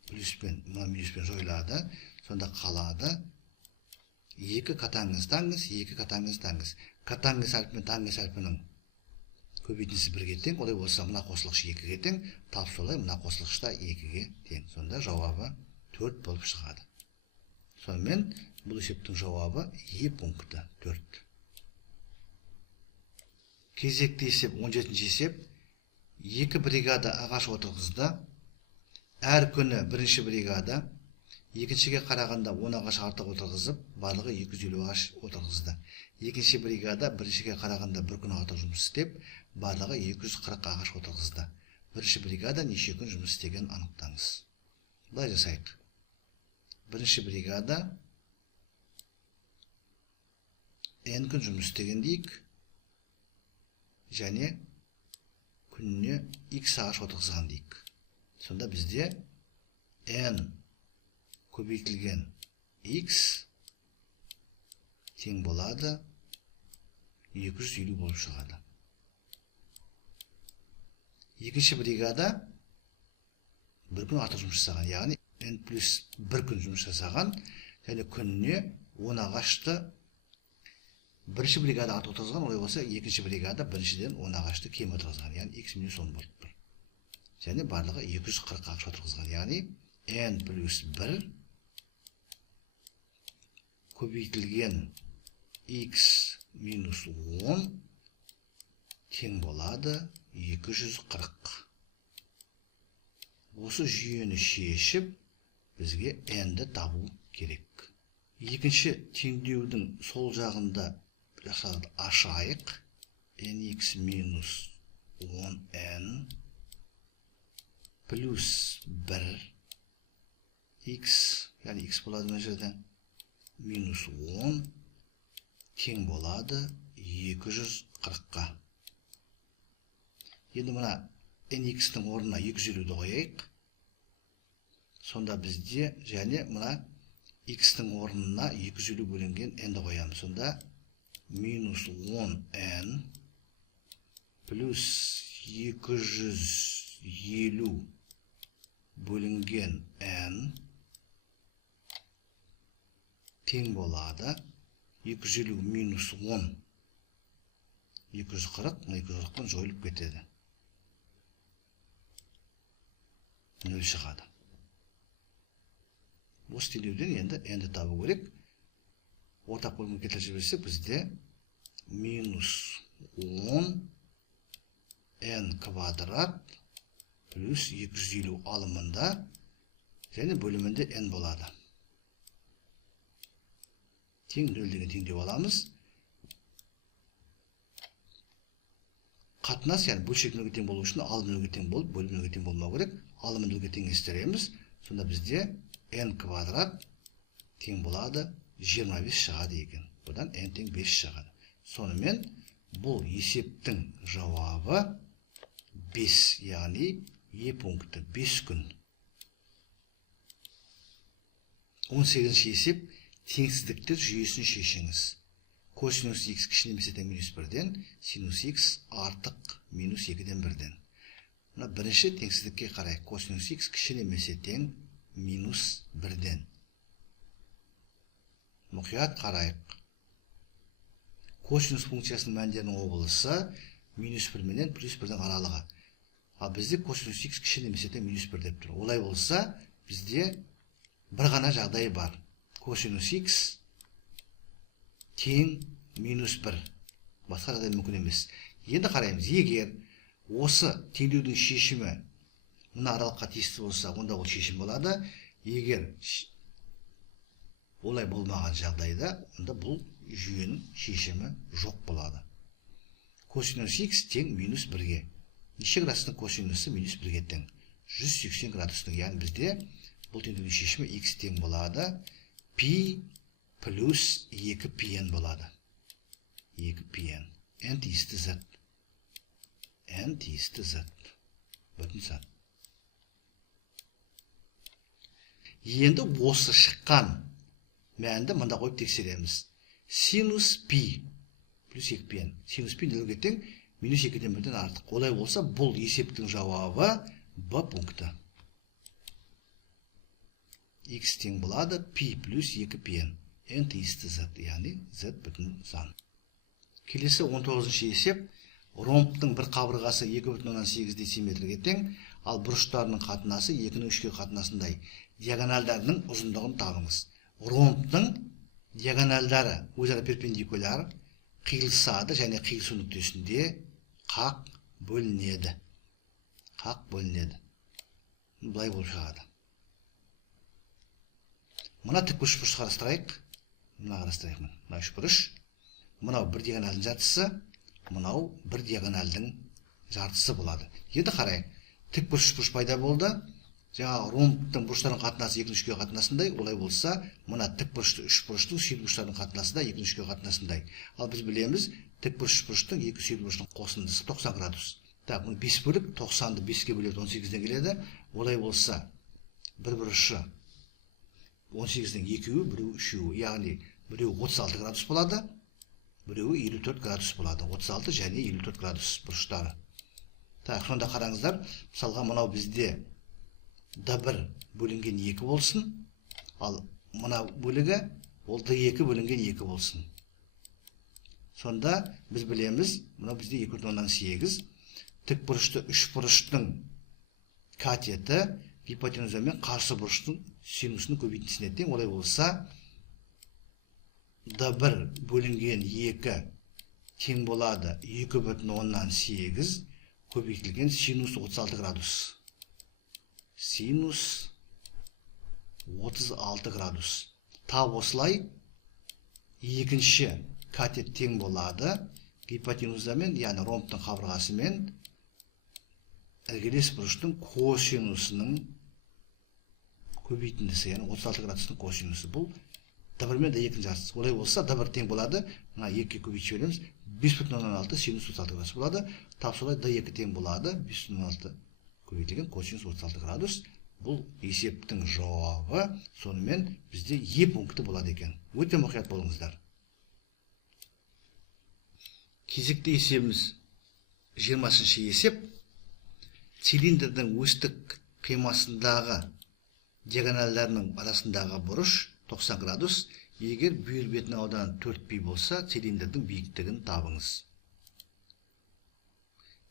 плюс пен минус пен жойылады. Сонда қалады 2 котангенс тангенс, 2 котангенс тангенс. Котангенс альфа мен тангенс альфаның көбейтіндісі 1-ге тең. Олай болса, мына қосылғыш 2-ге тең. Тап солай, мына қосылғышта 2-ге тең. Сонда жауабы 4 болып шығады. Сонымен бұл есептің жауабы Е пункті 4. Кезекті есеп 17-ші есеп. 2 бригада ағаш отырғызды. Әр күні бірінші бригада екіншіге қарағанда 10 ағаш артық отырғызып, барлығы 250 ағаш отырғызды. Екінші бригада біріншіге қарағанда бір күн артық жұмыс істеп, барлығы 240 ағаш отырғызды. Бірінші бригада неше күн жұмыс істеген анықтаңыз. Былай жасайық. Бірінші бригада n күн жұмыс істеген дейік, және күніне x ағаш отырғызған дейік. Сонда бізде n көбейтілген x тең болады 250 болып шығады. Екінші бригада бір күн артық жұмыс жасаған, яғни n плюс 1 күн жұмыс жасаған, және күніне 10 ағашты бірінші бригада артық отырғызған, олай болса екінші бригада біріншіден 10 ағашты кем отырғызған, яғни x минус 10 болып тұр. Және барлығы 240 ағаш отырғызған, яғни n плюс 1 көбейтілген x минус 10 тең болады 240. Осы жүйені шешіп, бізге n-ді табу керек. Екінші теңдеудің сол жағында жасалды ашайық. nx минус 10n плюс 1 x, яғни x болады мына жерде, минус 10 тең болады 240-қа. Енді мына nx-тің орнына 250-ді қояйық. Сонда бізде және мына x-тің орнына 250 бөлінген n-ді қоямыз. Сонда минус 10n плюс 250 бөлінген n тең болады 250 минус 10 240, 240-тан жойылып кетеді. 0 шығады. Осы теңдеуден енді n-ді табу керек. Ортақ бөлімге келтіріп жіберсек, бізде минус 10 n квадрат плюс 250 алымында және бөлімінде n болады. Тең 0 деген теңдеу аламыз. Қатынас, яғни бөлшек нөлге тең болу үшін алым нөлге тең болып, бөлім нөлге тең болмау керек. Алым нөлге тең ескереміз. Сонда бізде n квадрат тең болады 25 шығады екен. Бұдан n тең 5 шығады. Сонымен бұл есептің жауабы 5, яғни E пункті 5 күн. 18-ші есеп теңсіздіктер жүйесін шешіңіз. Косинус x кіші немесе тең минус 1-ден, синус x артық минус 2-ден 1-ден. Мына бірінші теңсіздікке қарай. Косинус x кіші немесе тең минус 1-ден. Мұқият қарайық. Косинус функциясының мәндерінің облысы минус 1 менен плюс 1-дің аралығы. Ал бізде косинус x кіші немесе тең минус 1 деп тұр. Олай болса, бізде бір ғана жағдай бар. Косинус x тең минус 1. Басқа жағдай мүмкін емес. Енді қараймыз. Егер осы теңдеудің шешімі мына аралыққа тиісті болса, онда ол шешім болады. Егер олай болмаған жағдайда, онда бұл жүйенің шешімі жоқ болады. Косинус x тең минус 1-ге. Неше градустың косинусы минус 1-ге тең? 180 градустың. Яғни бізде бұл теңдеудің шешімі x тең болады. Пи плюс 2 пи-н болады. 2 пи-н. n тиісті z. n тиісті z. Бүтін сан. Енді осы шыққан мәнді мында қойып тексереміз. Синус пи плюс 2 пи-н. Синус пи нөлге тең минус 2-ден 1-ден артық. Олай болса, бұл есептің жауабы Б пункті. X тең болады пи плюс 2 пи-н. n тиісті z, яғни z бүтін сан. Келесі 19-ші есеп. Ромбтың бір қабырғасы 2,8 дециметрге тең, ал бұрыштарының қатынасы 2-ның 3-ге қатынасындай. Диагоналдарының ұзындығын табыңыз. Ромбтың диагоналдары өзара перпендикуляр, қиылысады және қиылысу нүктесінде қақ бөлінеді. Қақ бөлінеді. Бұлай болып шығады. Мына тікбұрыш қарастырайық. Мына қарастырайық. Мына үшбұрыш. Мынау бір диагоналдың жартысы, мынау бір диагоналдың жартысы болады. Енді қарайық. Тікбұрыш пайда болды. Жаңа ромбтың бұрыштарының қатынасы 2-ның 3-ге қатынасындай. Олай болса, мына тікбұрышты үшбұрыштың сүйелбұрыштарының қатынасы да 2-ның 3-ге қатынасындай. Ал біз білеміз, тікбұрыштың екі сүйелбұрыштың қосындысы 90 градус. Так, бұл 5 бөлік 90-ды 5-ге бөледі 18-ден келеді. Олай болса, бір бұрышы 18-дің 2-і, біреуі 3-і, яғни біреуі 36 градус болады, біреуі 54 градус болады. 36 және 54 градус бұрыштары. Так, сонда қараңыздар, мысалға мынау бізде D1 бөлінген 2 болсын, ал мына бөлігі ол D2 бөлінген 2 болсын. Сонда біз білеміз, мына бізде 2,8 тік бұрышты 3 бұрыштың катеті гипотенузамен қарсы бұрыштың синусының көбейтіндісіне тең. Олай болса, D1 бөлінген 2 тең болады 2,8 көбейтілген синус 36 градус. Синус 36 градус. Тап осылай екінші катет тең болады гипотенузамен, яғни ромбтың қабырғасымен іргелес бұрыштың косинусының көбейтіндісі, яғни 36 градустың косинусы. Бұл D1 мен D2 жартысы. Олай болса, D1 тең болады, мына 2-ге көбейтіп жібереміз, 5,16 синус 36 градус болады. Тап солай D2 тең болады, 5,16 көбейтілген косинус 36 градус. Бұл есептің жауабы. Сонымен бізде Е пункті болады екен. Өте мұқият болыңыздар. Кезекті есебіміз 20-ші есеп. Цилиндрдің өстік қимасындағы диагоналдарының арасындағы бұрыш 90 градус. Егер бүйір бетінің ауданы 4 пи болса, цилиндрдің биіктігін табыңыз.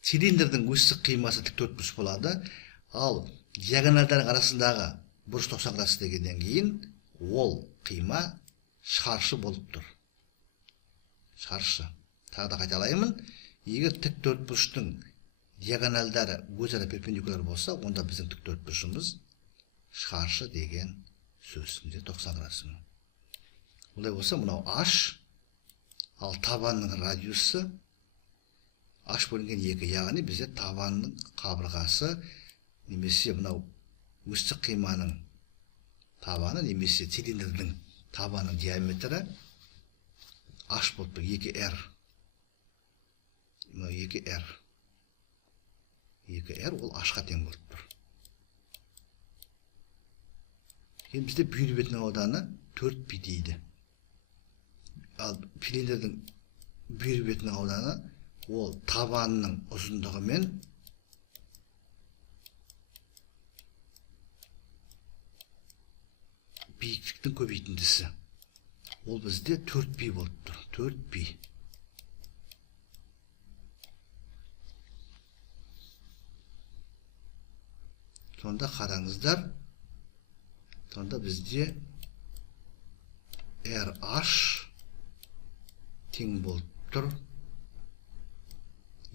Цилиндрдің өстік қимасы тік төртбұрыш болады, ал диагоналдардың арасындағы бұрыш 90 градус дегеннен кейін ол қима шаршы болып тұр. Шаршы. Тағы да қайталаймын. Егер тік төртбұрыштың диагональдары өзара перпендикуляр болса, онда біздің тік төртбұрышымыз шаршы деген сөз. 90 градус. Олай болса, мынау H, ал табанның радиусы H бөлінген 2, яғни бізде табанның қабырғасы немесе мынау өстік қиманың табаны немесе цилиндрдің табанның диаметрі H болып тұр, 2R. 2R. 2R ол H-ға тең болып тұр. Енді бізде бүйір бетінің ауданы 4π дейді. Ал цилиндрдің бүйір бетінің ауданы ол табанның ұзындығы мен биіктіктің көбейтіндісі. Ол бізде 4π болып тұр. 4π. Сонда қараңыздар. Сонда бізде RH тең болып тұр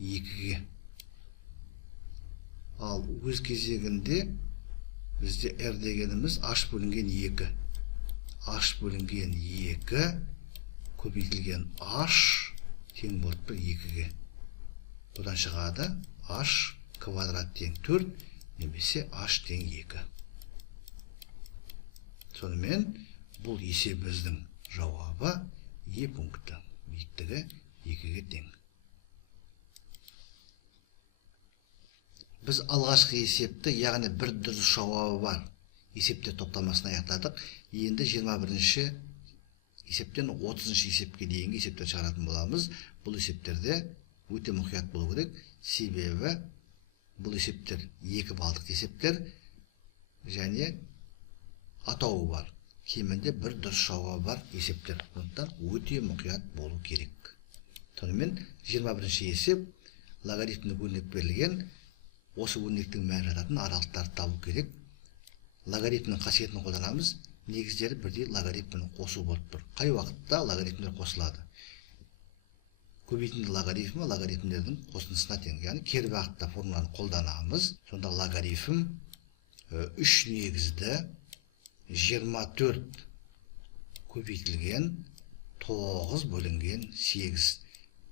2-ге. Ал өз кезегінде бізде R дегеніміз H бөлінген 2. H бөлінген 2 көбейтілген H тең болып тұр 2-ге. Бұдан шығады H квадрат тең 4 немесе H тең 2. Сонымен бұл есебіміздің жауабы Е пункті. Биіктігі 2-ге тең. Біз алғашқы есепті, яғни бір дұрыс жауабы бар есептер топтамасын аяқтадық. Енді 21-ші есептен 30-ші есепке дейінгі есептер шығаратын боламыз. Бұл есептерде өте мұқият болу керек. Себебі бұл есептер 2 балдық есептер және атауы бар. Кемінде бір дұрыс жауабы бар есептер. Сондықтан өте мұқият болу керек. Сонымен 21-ші есеп логарифмдік өрнек берілген. Осы өрнектің мәні жататын аралықтарды табу керек. Логарифмнің қасиетін қолданамыз. Негіздері бірдей логарифмнің қосу болып тұр. Қай уақытта логарифмдер қосылады? Көбейтінді логарифмі логарифмдердің қосындысына тең. Яғни кері бағытта формуланы қолданамыз. Сонда логарифм 3 негізді 24 көбейтілген 9 бөлінген 8.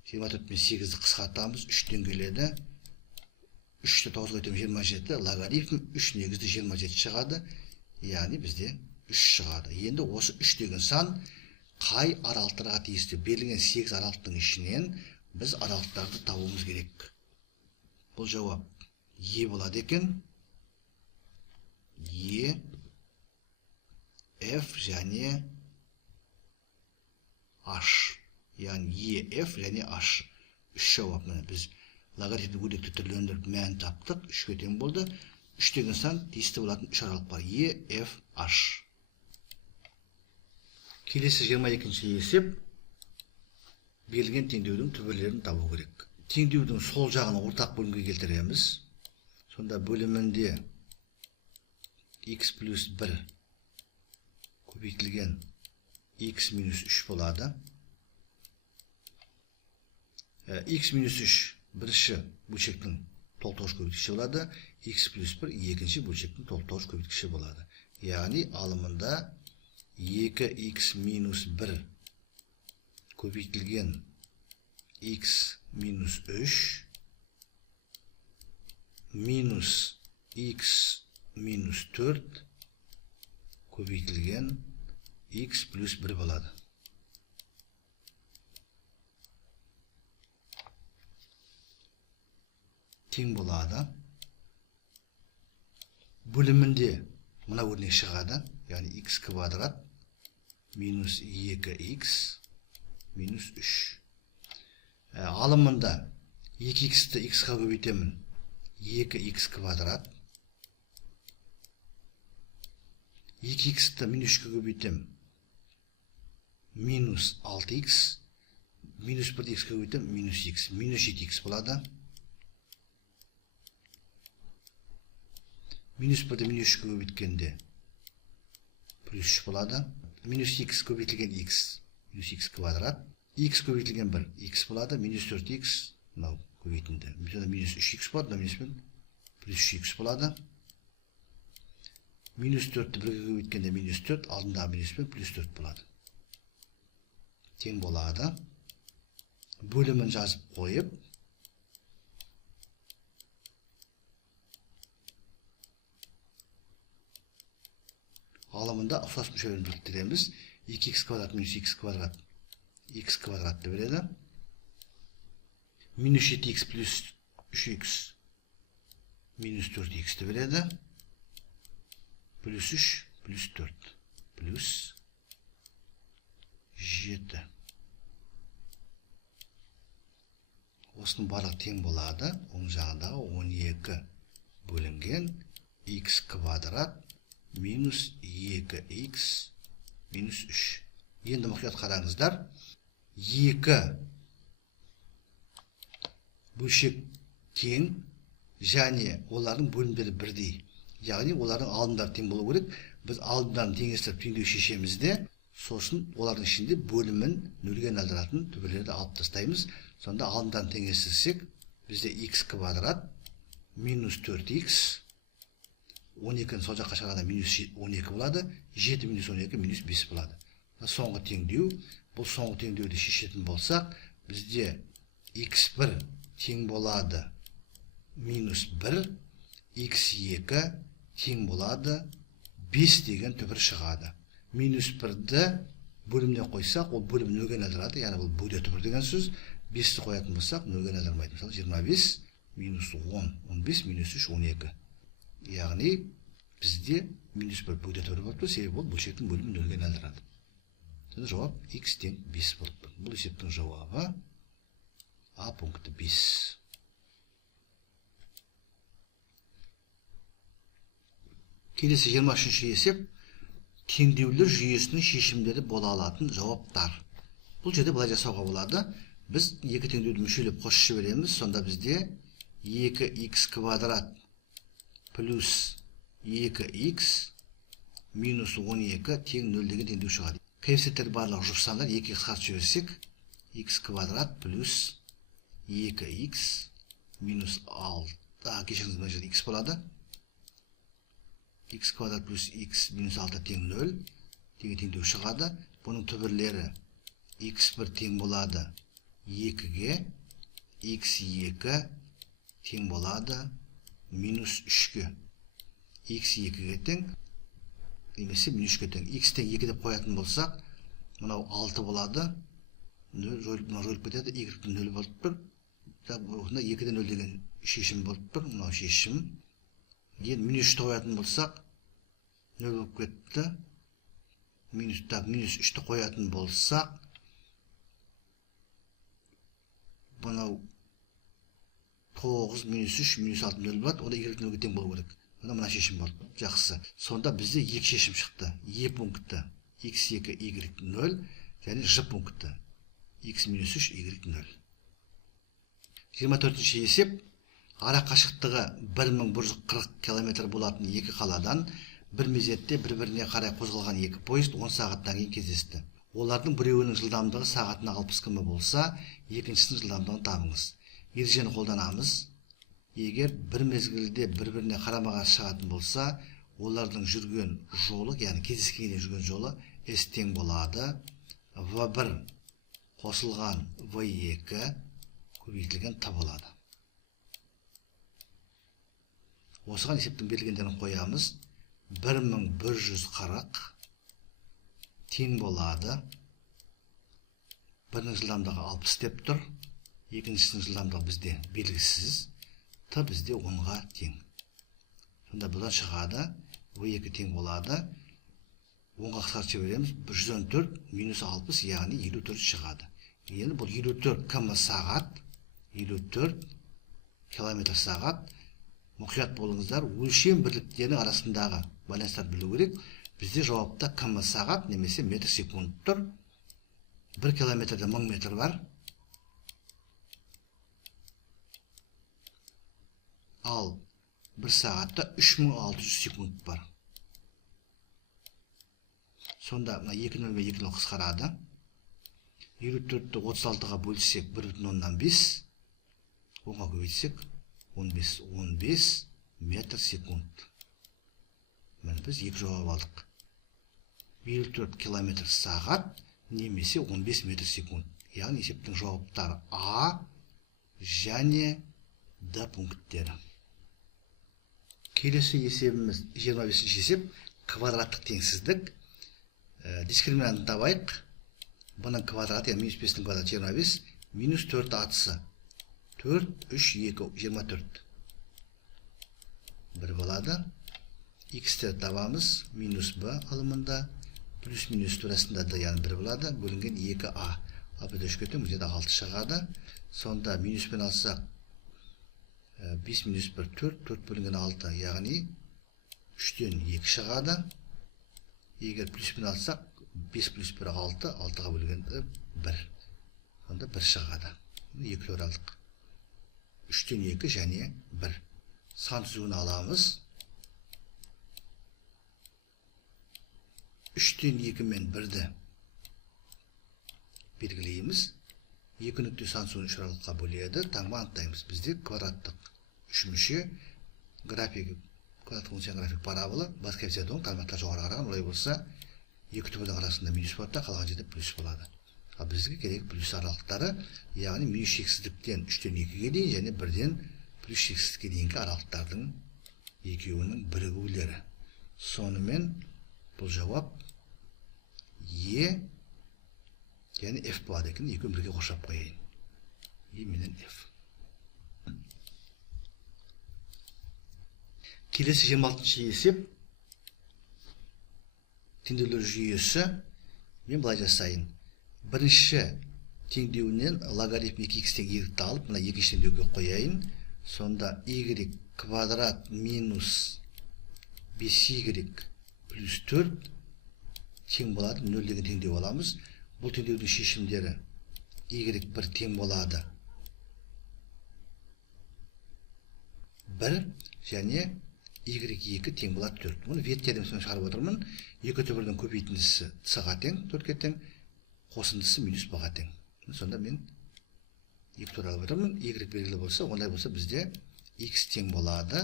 24 мен 8-ді қысқартамыз, 3-тен келеді. 3-ті 9-ға өтем 27, логарифм 3 негізді 27 шығады. Яғни бізде 3 шығады. Енді осы 3 деген сан қай аралықтарға тиісті? Берілген 8 аралықтың ішінен біз аралықтарды табуымыз керек. Бұл жауап Е болады екен. Е, F және H. Яғни Е, F және H. 3 жауап. Біз логарифмдік өрнекті түрлендіріп мән таптық. 3-ге тең болды. 3 деген сан тиісті болатын 3 аралық бар. Е, F, H. Келесі 22-ші есеп берілген теңдеудің түбірлерін табу керек. Теңдеудің сол жағын ортақ бөлімге келтіреміз. Сонда бөлімінде x плюс 1 көбейтілген x минус 3 болады. X минус 3 бірінші бөлшектің толтырғыш көбейткіші болады. X плюс 1 екінші бөлшектің толтырғыш көбейткіші болады. Яғни алымында 2x минус 1 көбейтілген x минус 3 минус x минус 4 көбейтілген x плюс 1 болады. Тең болады. Бөлімінде мына өрнек шығады. Яғни x квадрат минус 2x минус 3. Алымында 2x-ті x-қа көбейтемін. 2x квадрат. 2x-ті минус 3-ке көбейтем. Минус 6x. Минус 1-ді x-қа көбейтем. Минус x. Минус 7x болады. Минус 1-ді минус 3-ке көбейткенде плюс 3 болады. Минус x көбейтілген x, минус x квадрат. X көбейтілген 1, x болады. Минус 4x, мынау көбейтінді. Минус 3x болады, минуспен плюс 3x болады. Минус 4-ті 1-ге көбейткенде минус 4, алдындағы минуспен плюс 4 болады. Тең болады. Бөлімін жазып қойып, алымында ұқсас мүшелерін біріктіреміз. 2x квадрат минус x квадрат, x квадратты береді. Минус 7x плюс 3x минус 4x-ті береді. Плюс 3, плюс 4, плюс 7. Осының барлығы тең болады. Оң жағындағы 12 бөлінген x квадрат минус 2x минус 3. Енді мұқият қараңыздар. 2 бөлшек тең, және олардың бөлімдері бірдей. Яғни олардың алдындары тең болу керек. Біз алдындарын теңестіріп теңдеу шешеміз де, сосын олардың ішінде бөлімін нөлге айналдыратын түбірлерді алып тастаймыз. Сонда алдындарын теңестірсек, бізде x квадрат минус 4x, 12-ні сол жаққа шығарғанда минус 12 болады, 7 минус 12 минус 5 болады. Соңғы теңдеу, бұл соңғы теңдеуді шешетін болсақ, бізде x1 тең болады минус 1, x2 тең болады 5 деген түбір шығады. Минус 1-ді бөлімнен қойсақ, ол бөлім нөлге айналдырады, яғни бұл бөгде түбір деген сөз. 5-ті қоятын болсақ, нөлге айналдырмайды. Мысалы 25 минус 10, 15 минус 3, 12. Яғни бізде минус 1 бөгде түбір болып тұр, себебі ол бөлшектің бөлімі нөлге айналдырады. Сонда жауап x тең 5 болып тұр. Бұл есептің жауабы А пункті 5. Келесі 23-ші есеп, теңдеулер жүйесінің шешімдері бола алатын жауаптар. Бұл жерде былай жасауға болады. Біз екі теңдеуді мүшелеп қосып жібереміз. Сонда бізде 2x квадрат плюс 2x минус 12 тең 0 деген теңдеу шығады. Коэффициенттер барлығы жұп сандар 2-ге қысқартып жіберсек, x квадрат плюс 2x минус 6. Кешіріңіз, мына жерде x болады. X квадрат плюс x минус 6 тең 0 деген теңдеу шығады. Бұның түбірлері x1 тең болады 2-ге, x2 тең болады минус 3-ге. x2-ге тең, немесе минус 3-ге тең. x тең 2 деп қоятын болсақ, мынау 6 болады. 0 жойылып кетеді, y-дің 0 болып тұр. 2-де 0 деген шешім болып тұр. Мынау шешім. Енді минус 3-ті қоятын болсақ, 0 болып кетті. Минус 3-ті қоятын болсақ, бұнау 9 минус 3 минус 6 0 болады. Ода y 0-ге тең болу керек. Мына шешім болды. Жақсы. Сонда бізде екі шешім шықты. E пункті x2 y 0 және Ж пункті x минус 3 y 0. 24-ші есеп. Ара қашықтығы 1140 км болатын екі қаладан бір мезетте бір-біріне қарай қозғалған екі поезд 10 сағаттан кейін кездесті. Олардың біреуінің жылдамдығы сағатына 60 км болса, екіншісінің жылдамдығын табыңыз. Ережені қолданамыз. Егер бір мезгілде бір-біріне қарамаған шығатын болса, олардың жүрген жолы, яғни кездескенде жүрген жолы S тең болады. V1 қосылған V2 көбейтілген Т болады. Осыған есептің берілгендерін қоямыз. 1140 тең болады. Бірінің жылдамдығы 60 деп тұр. Екіншісінің жылдамдығы бізде белгісіз. Т бізде 10-ға тең. Сонда бұдан шығады. V2 тең болады. 10-ға қысқартып жібереміз. 114 минус 60, яғни 54 шығады. Енді бұл 54 км сағат, 54 км сағат. Мұқият болыңыздар, өлшем бірліктерінің арасындағы байланыстарды білу керек. Бізде жауапта км сағат немесе метр секунд тұр. 1 километрде 1000 метр бар. Ал 1 сағатта 3600 секунд бар. Сонда мына 2 нөл мен 2 нөл қысқарады. 54-ті 36-ға бөлсек 1,5, 10-ға көбейтсек 15 метр секунд. Міне біз екі жауап алдық. 54 километр сағат немесе 15 метр секунд. Яғни есептің жауаптары А және Д пункттері. Келесі есебіміз 25-ші есеп квадраттық теңсіздік. Дискриминантын табайық. Бұның квадраты, яғни минус 5-тің квадраты 25, минус 4 атысы 4, 3, 2, 24. Бір болады. X-тер табамыз, минус Б алымында, плюс минус турасында да, яғни 1 болады, бөлінген 2А. Абыды үшкеттің, бұл жерде 6 шығады. Сонда минуспен алсақ, 5 минус 1, 4, 4 бөлінген 6, яғни 3-тен 2 шығады. Егер плюспен алсақ, 5 плюс 1, 6, 6-ға бөлінген 1. Сонда 1 шығады. 2 төр алдық. 3-тен 2 және 1. Сан түзуін аламыз. 3-тен 2 мен 1-ді белгілейміз. 2 нүкте сан түзуін 3 аралыққа бөледі. Таңба анықтаймыз. Бізде квадраттық 3 мүше график, квадраттық функцияның график парабола, бас коэффициенті оң, тармақтар жоғары қараған. Олай болса, 2 түбірдің арасында минус болады, қалған жерде плюс болады. Ал бізге керек плюс аралықтары, яғни минус шексіздіктен 3-тен 2-ге дейін және 1-ден плюс шексіздікке дейінгі аралықтардың екеуінің бірігулері. Сонымен бұл жауап Е және F болады екен. Екеуін бірге қосып қояйын. Е менен F. Келесі 26-ші есеп теңдеулер жүйесі. Мен былай жасайын. Бірінші теңдеуінен логарифм 2x-тен y-ті алып, мына екінші теңдеуге қояйын. Сонда y квадрат минус 5y плюс 4 тең болады. 0 деген теңдеу аламыз. Бұл теңдеудің шешімдері y1 тең болады 1 және y2 тең болады 4. Мұны веттердің соң шығарып отырмын. 2 түбірдің көбейтіндісі с-ға тең, 4-ке тең, қосындысы минус b-ға тең. Сонда мен 2 түбір алып отырмын. Y белгілі болса, ондай болса бізде x тең болады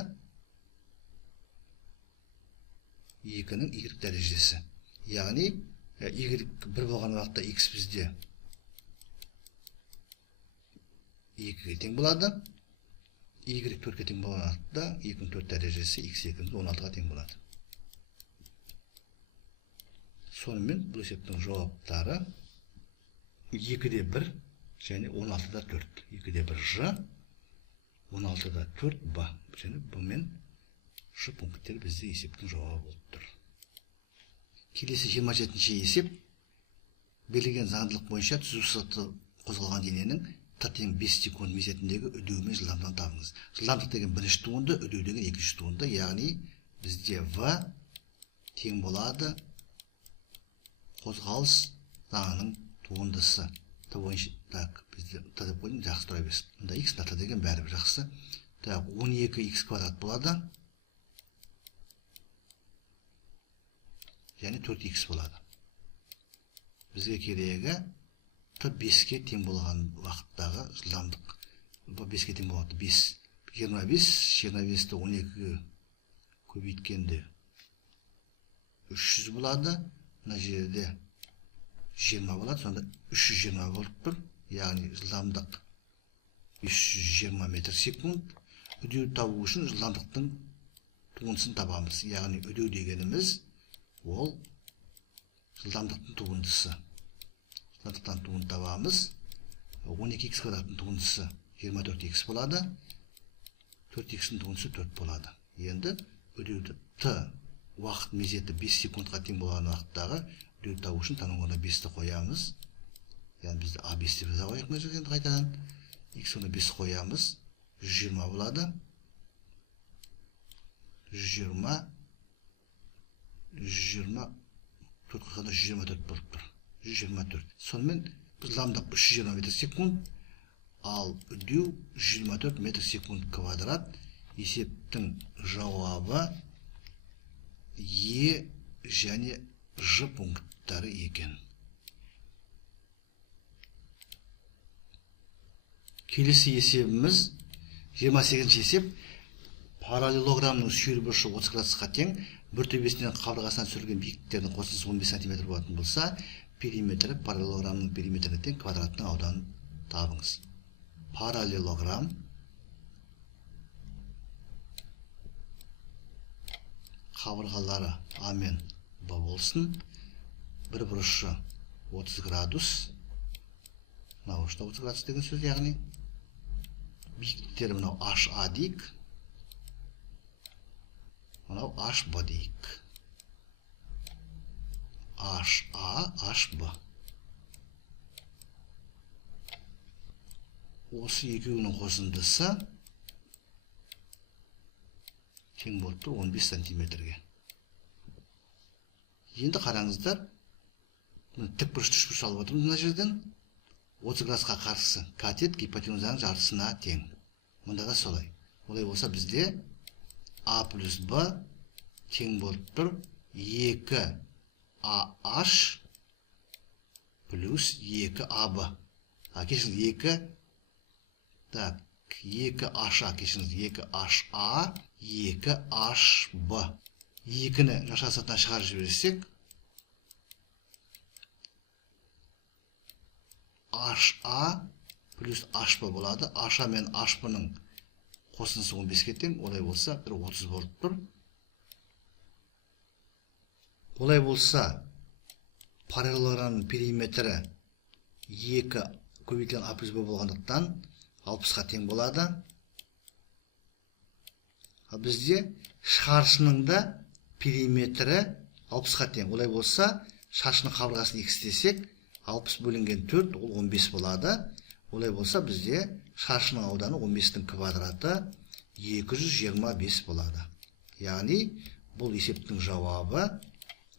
2-нің y дәрежесі. Яғни y 1 болған уақытта x бізде 2-ге тең болады. Y 4-ке тең болған уақытта 2-нің 4 дәрежесі x 2-нің 16-ға тең болады. Сонымен бұл есептің жауаптары 2-де 1 және 16-да 4. 2-де 1 Ж, 16-да 4 Б. Және бұмен Ж пункттері бізде есептің жауабы болып тұр. Келесі 27-ші есеп. Берілген заңдылық бойынша түзу сызықты қозғалған дененің т тең 5 секунд мезетіндегі үдеуімен жылдамдығын табыңыз. Жылдамдық деген бірінші туынды, үдеу деген екінші туынды. Яғни бізде В тең болады қозғалыс заңының туындысы. Т бойынша, так, бізде Т деп қойдым, жақсы тұра берсін. Мұнда X Т деген бәрібір жақсы. Так, 12x квадрат болады. Және 4x болады. Бізге керегі Т 5-ке тең болған уақыттағы жылдамдық. Бұл 5-ке тең болады. 25-ті 12-ге көбейткенде 300 болады. Мына жерде 20 болады. Сонда 320 болып тұр. Яғни жылдамдық 320 метр секунд. Үдеу табу үшін жылдамдықтың туындысын табамыз. Яғни үдеу дегеніміз ол жылдамдықтың туындысы. Жылдамдықтан туынды табамыз. 12x квадраттың туындысы 24x болады. 4x-дің туындысы 4 болады. Енді үдеуді Т уақыт мезеті 5 секундқа тең болған уақыттағы үдеуді табу үшін таның орнына 5-ті қоямыз. Яғни бізді А5 деп қояйық мына жерден қайтадан. X орнына 5 қоямыз. 120 болады. 120 4 қойғанда 124 болып тұр. 124. Сонымен жылдамдық 320 метр секунд, ал үдеу 124 метр секунд квадрат. Есептің жауабы Е және Ж пункттары екен. Келесі есебіміз 28-ші есеп. Параллелограммның сүйір бұрышы 30 градусқа тең, бір төбесінен қабырғасынан түсірілген биіктіктердің қосындысы 15 см болатын болса, периметрі параллелограммның периметріне тең квадраттың ауданын табыңыз. Параллелограмм қабырғалары А мен Б болсын, бір бұрышы 30 градус, мынау 30 градус деген сөз, яғни биіктіктері мынау HA дейік, мынау HB дейік. HA, HB. Осы екеуінің қосындысы тең болып тұр 15 сантиметрге. Енді қараңыздар, тік бұрышты үшбұрыш алып отырмыз мына жерден. 30 градусқа қарсы катет гипотенузаның жартысына тең. Мұнда да солай. Олай болса бізде А плюс Б тең болып тұр 2AH плюс 2AB. Кешіңіз 2HA, кешіңіз 2HA, 2HB. 2-ні жашасатынан шығарып жіберсек, HA плюс HB болады. HA мен HB-ның қосындысы 15-ке тең, олай болса 30 болып тұр. Олай болса, параллелограммның периметрі 2 көбейтілген А плюс Б болғандықтан 60-қа тең болады. Ал бізде шаршының да периметрі 60-қа тең. Олай болса, шаршының қабырғасын екістесек, 60 бөлінген 4, ол 15 болады. Олай болса, бізде шаршының ауданы 15-дің квадраты 225 болады. Яғни, бұл есептің жауабы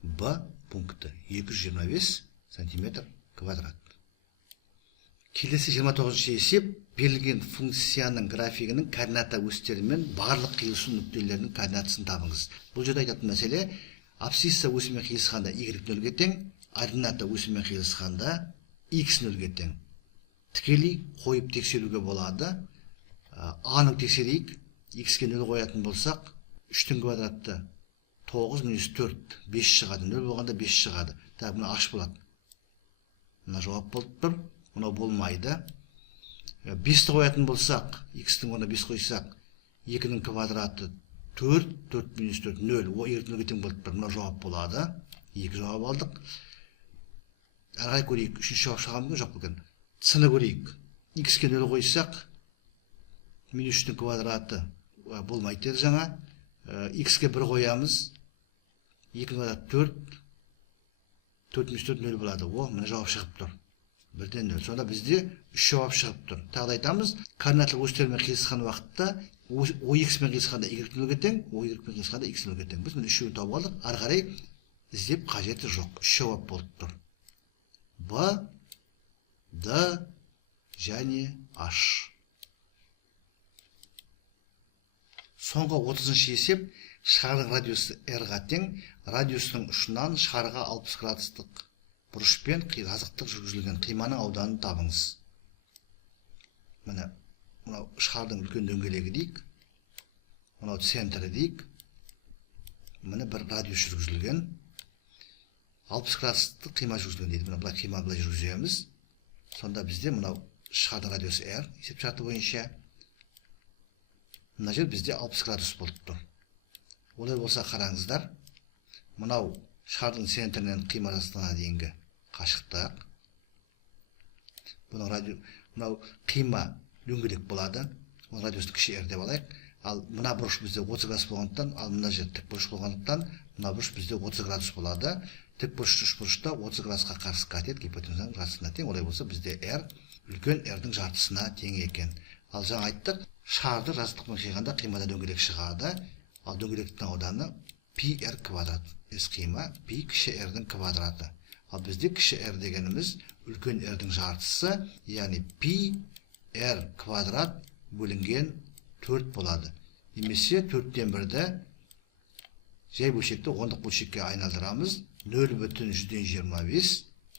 Б пункті 225 сантиметр квадрат. Келесі 29-ші есеп, берілген функцияның графигінің координата өстері мен барлық қиылысу нүктелерінің координатасын табыңыз. Бұл жерде айтатын мәселе, абсцисса өсімен қиылысқанда y нөлге тең, ордината өсімен қиылысқанда x нөлге тең. Тікелей қойып тексеруге болады. А-ны тексерейік. X-ке 0 қоятын болсақ, 3-тің квадратты 9 минус 4, 5 шығады. 0 болғанда 5 шығады. Так, мұна аш болады. Мұна жауап болып тұр. Мұна болмайды. 5-ті қоятын болсақ, X-тің оны 5 қойсақ, 2-нің квадраты 4, 4 минус 4, 0. О, y нөлге тең болып тұр. Мұна жауап болады. 2 жауап алдық. Әрғай көрейік. 3-ші жауап шығамын жоқ бүгін. С-ны көрейік. X-ке 0 қойсақ, минус 3-тің квадраты болмайды деді жаңа. X-ке 1 қоямыз. 2 квадрат 4. 4 минус 4 0 болады. О, мына жауап шығып тұр. 1-ден 0. Сонда бізде 3 жауап шығып тұр. Тағда айтамыз, координаталық өстермен қиылысқан уақытта OX-мен қиылысқанда Y нөлге тең, OY-мен қиылысқанда X нөлге тең. Біз міне 3-ін тауып алдық. Ары қарай іздеп қажеті жоқ. 3 жауап болып тұр. Б, Д және H. Соңғы 30-ші есеп, шардың радиусы R-ға тең, радиусының ұшынан шарға 60 градустық бұрышпен жазықтық жүргізілген қиманың ауданын табыңыз. Міне, мынау шардың үлкен дөңгелегі дейік. Мынау центрі дейік. Міне бір радиус жүргізілген. 60 градустық қима жүргізілген дейді. Мына бұлай қима бұлай жүргіземіз. Сонда бізде мынау шардың радиусы R, есеп шарты бойынша. Мына жер бізде 60 градус болып тұр. Олай болса қараңыздар, мынау шардың центрінен қима жастығына дейінгі қашықтық. Мынау қима дөңгелек болады. Ол радиусты кіші R деп алайық. Ал мына бұрыш бізде 30 градус болғандықтан, ал мына жер тік бұрыш болғандықтан, мына бұрыш бізде 30 градус болады. Тік бұрыш үшбұрышта 30 градусқа қарсы катет гипотенузаның жартысына тең. Олай болса бізде R үлкен R-дің жартысына тең екен. Ал жаңа айттық, шарды жазықтықпен қиғанда қимада дөңгелек шығады. Ал дөңгелектің ауданы πr квадрат. S қима π кіші R-дің квадраты. Ал бізде кіші R дегеніміз үлкен R-дің жартысы, яғни πr квадрат бөлінген 4 болады. Немесе 4-тен 1-ді жай бөлшекті ондық бөлшекке айналдырамыз. 0,125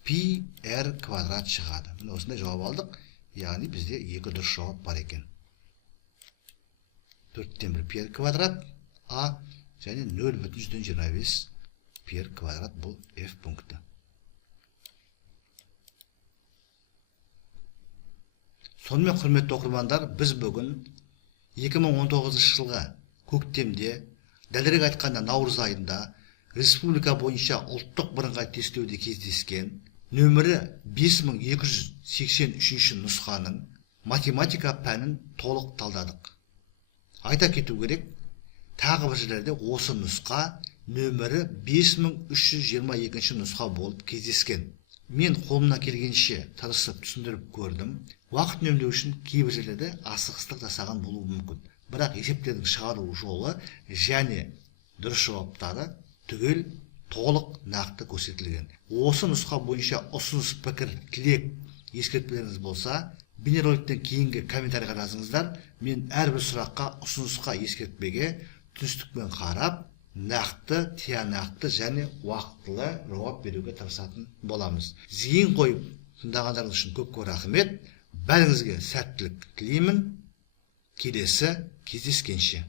пи r квадрат шығады. Міне осындай жауап алдық. Яғни бізде екі дұрыс жауап бар екен. 4-тен 1 пи r квадрат а және 0,125 пи r квадрат бұл f пункті. Сонымен құрметті оқырмандар, біз бүгін 2019 жылғы көктемде, дәлірек айтқанда наурыз айында республика бойынша ұлттық бірыңғай тестілеуде кездескен нөмірі 5283 нұсқаның математика пәнін толық талдадық. Айта кету керек, тағы бір жерлерде осы нұсқа нөмірі 5322 нұсқа болып кездескен. Мен қолымнан келгенше тырысып түсіндіріп көрдім. Уақыт үнемдеу үшін кейбір жерлерде асығыстық жасаған болуы мүмкін. Бірақ есептердің шығару жолы және дұрыс жауаптары түгел толық нақты көрсетілген. Осы нұсқа бойынша ұсыныс, пікір, тілек, ескертпелеріңіз болса, бейнероликтен кейінгі комментарийға жазыңыздар. Мен әрбір сұраққа, ұсынысқа, ескертпеге түсіністікпен қарап, нақты, тиянақты және уақытылы жауап беруге тырысатын боламыз. Зейін қойып тыңдағандарыңыз үшін көп рахмет. Бәріңізге сәттілік тілеймін. Келесі кездескенше.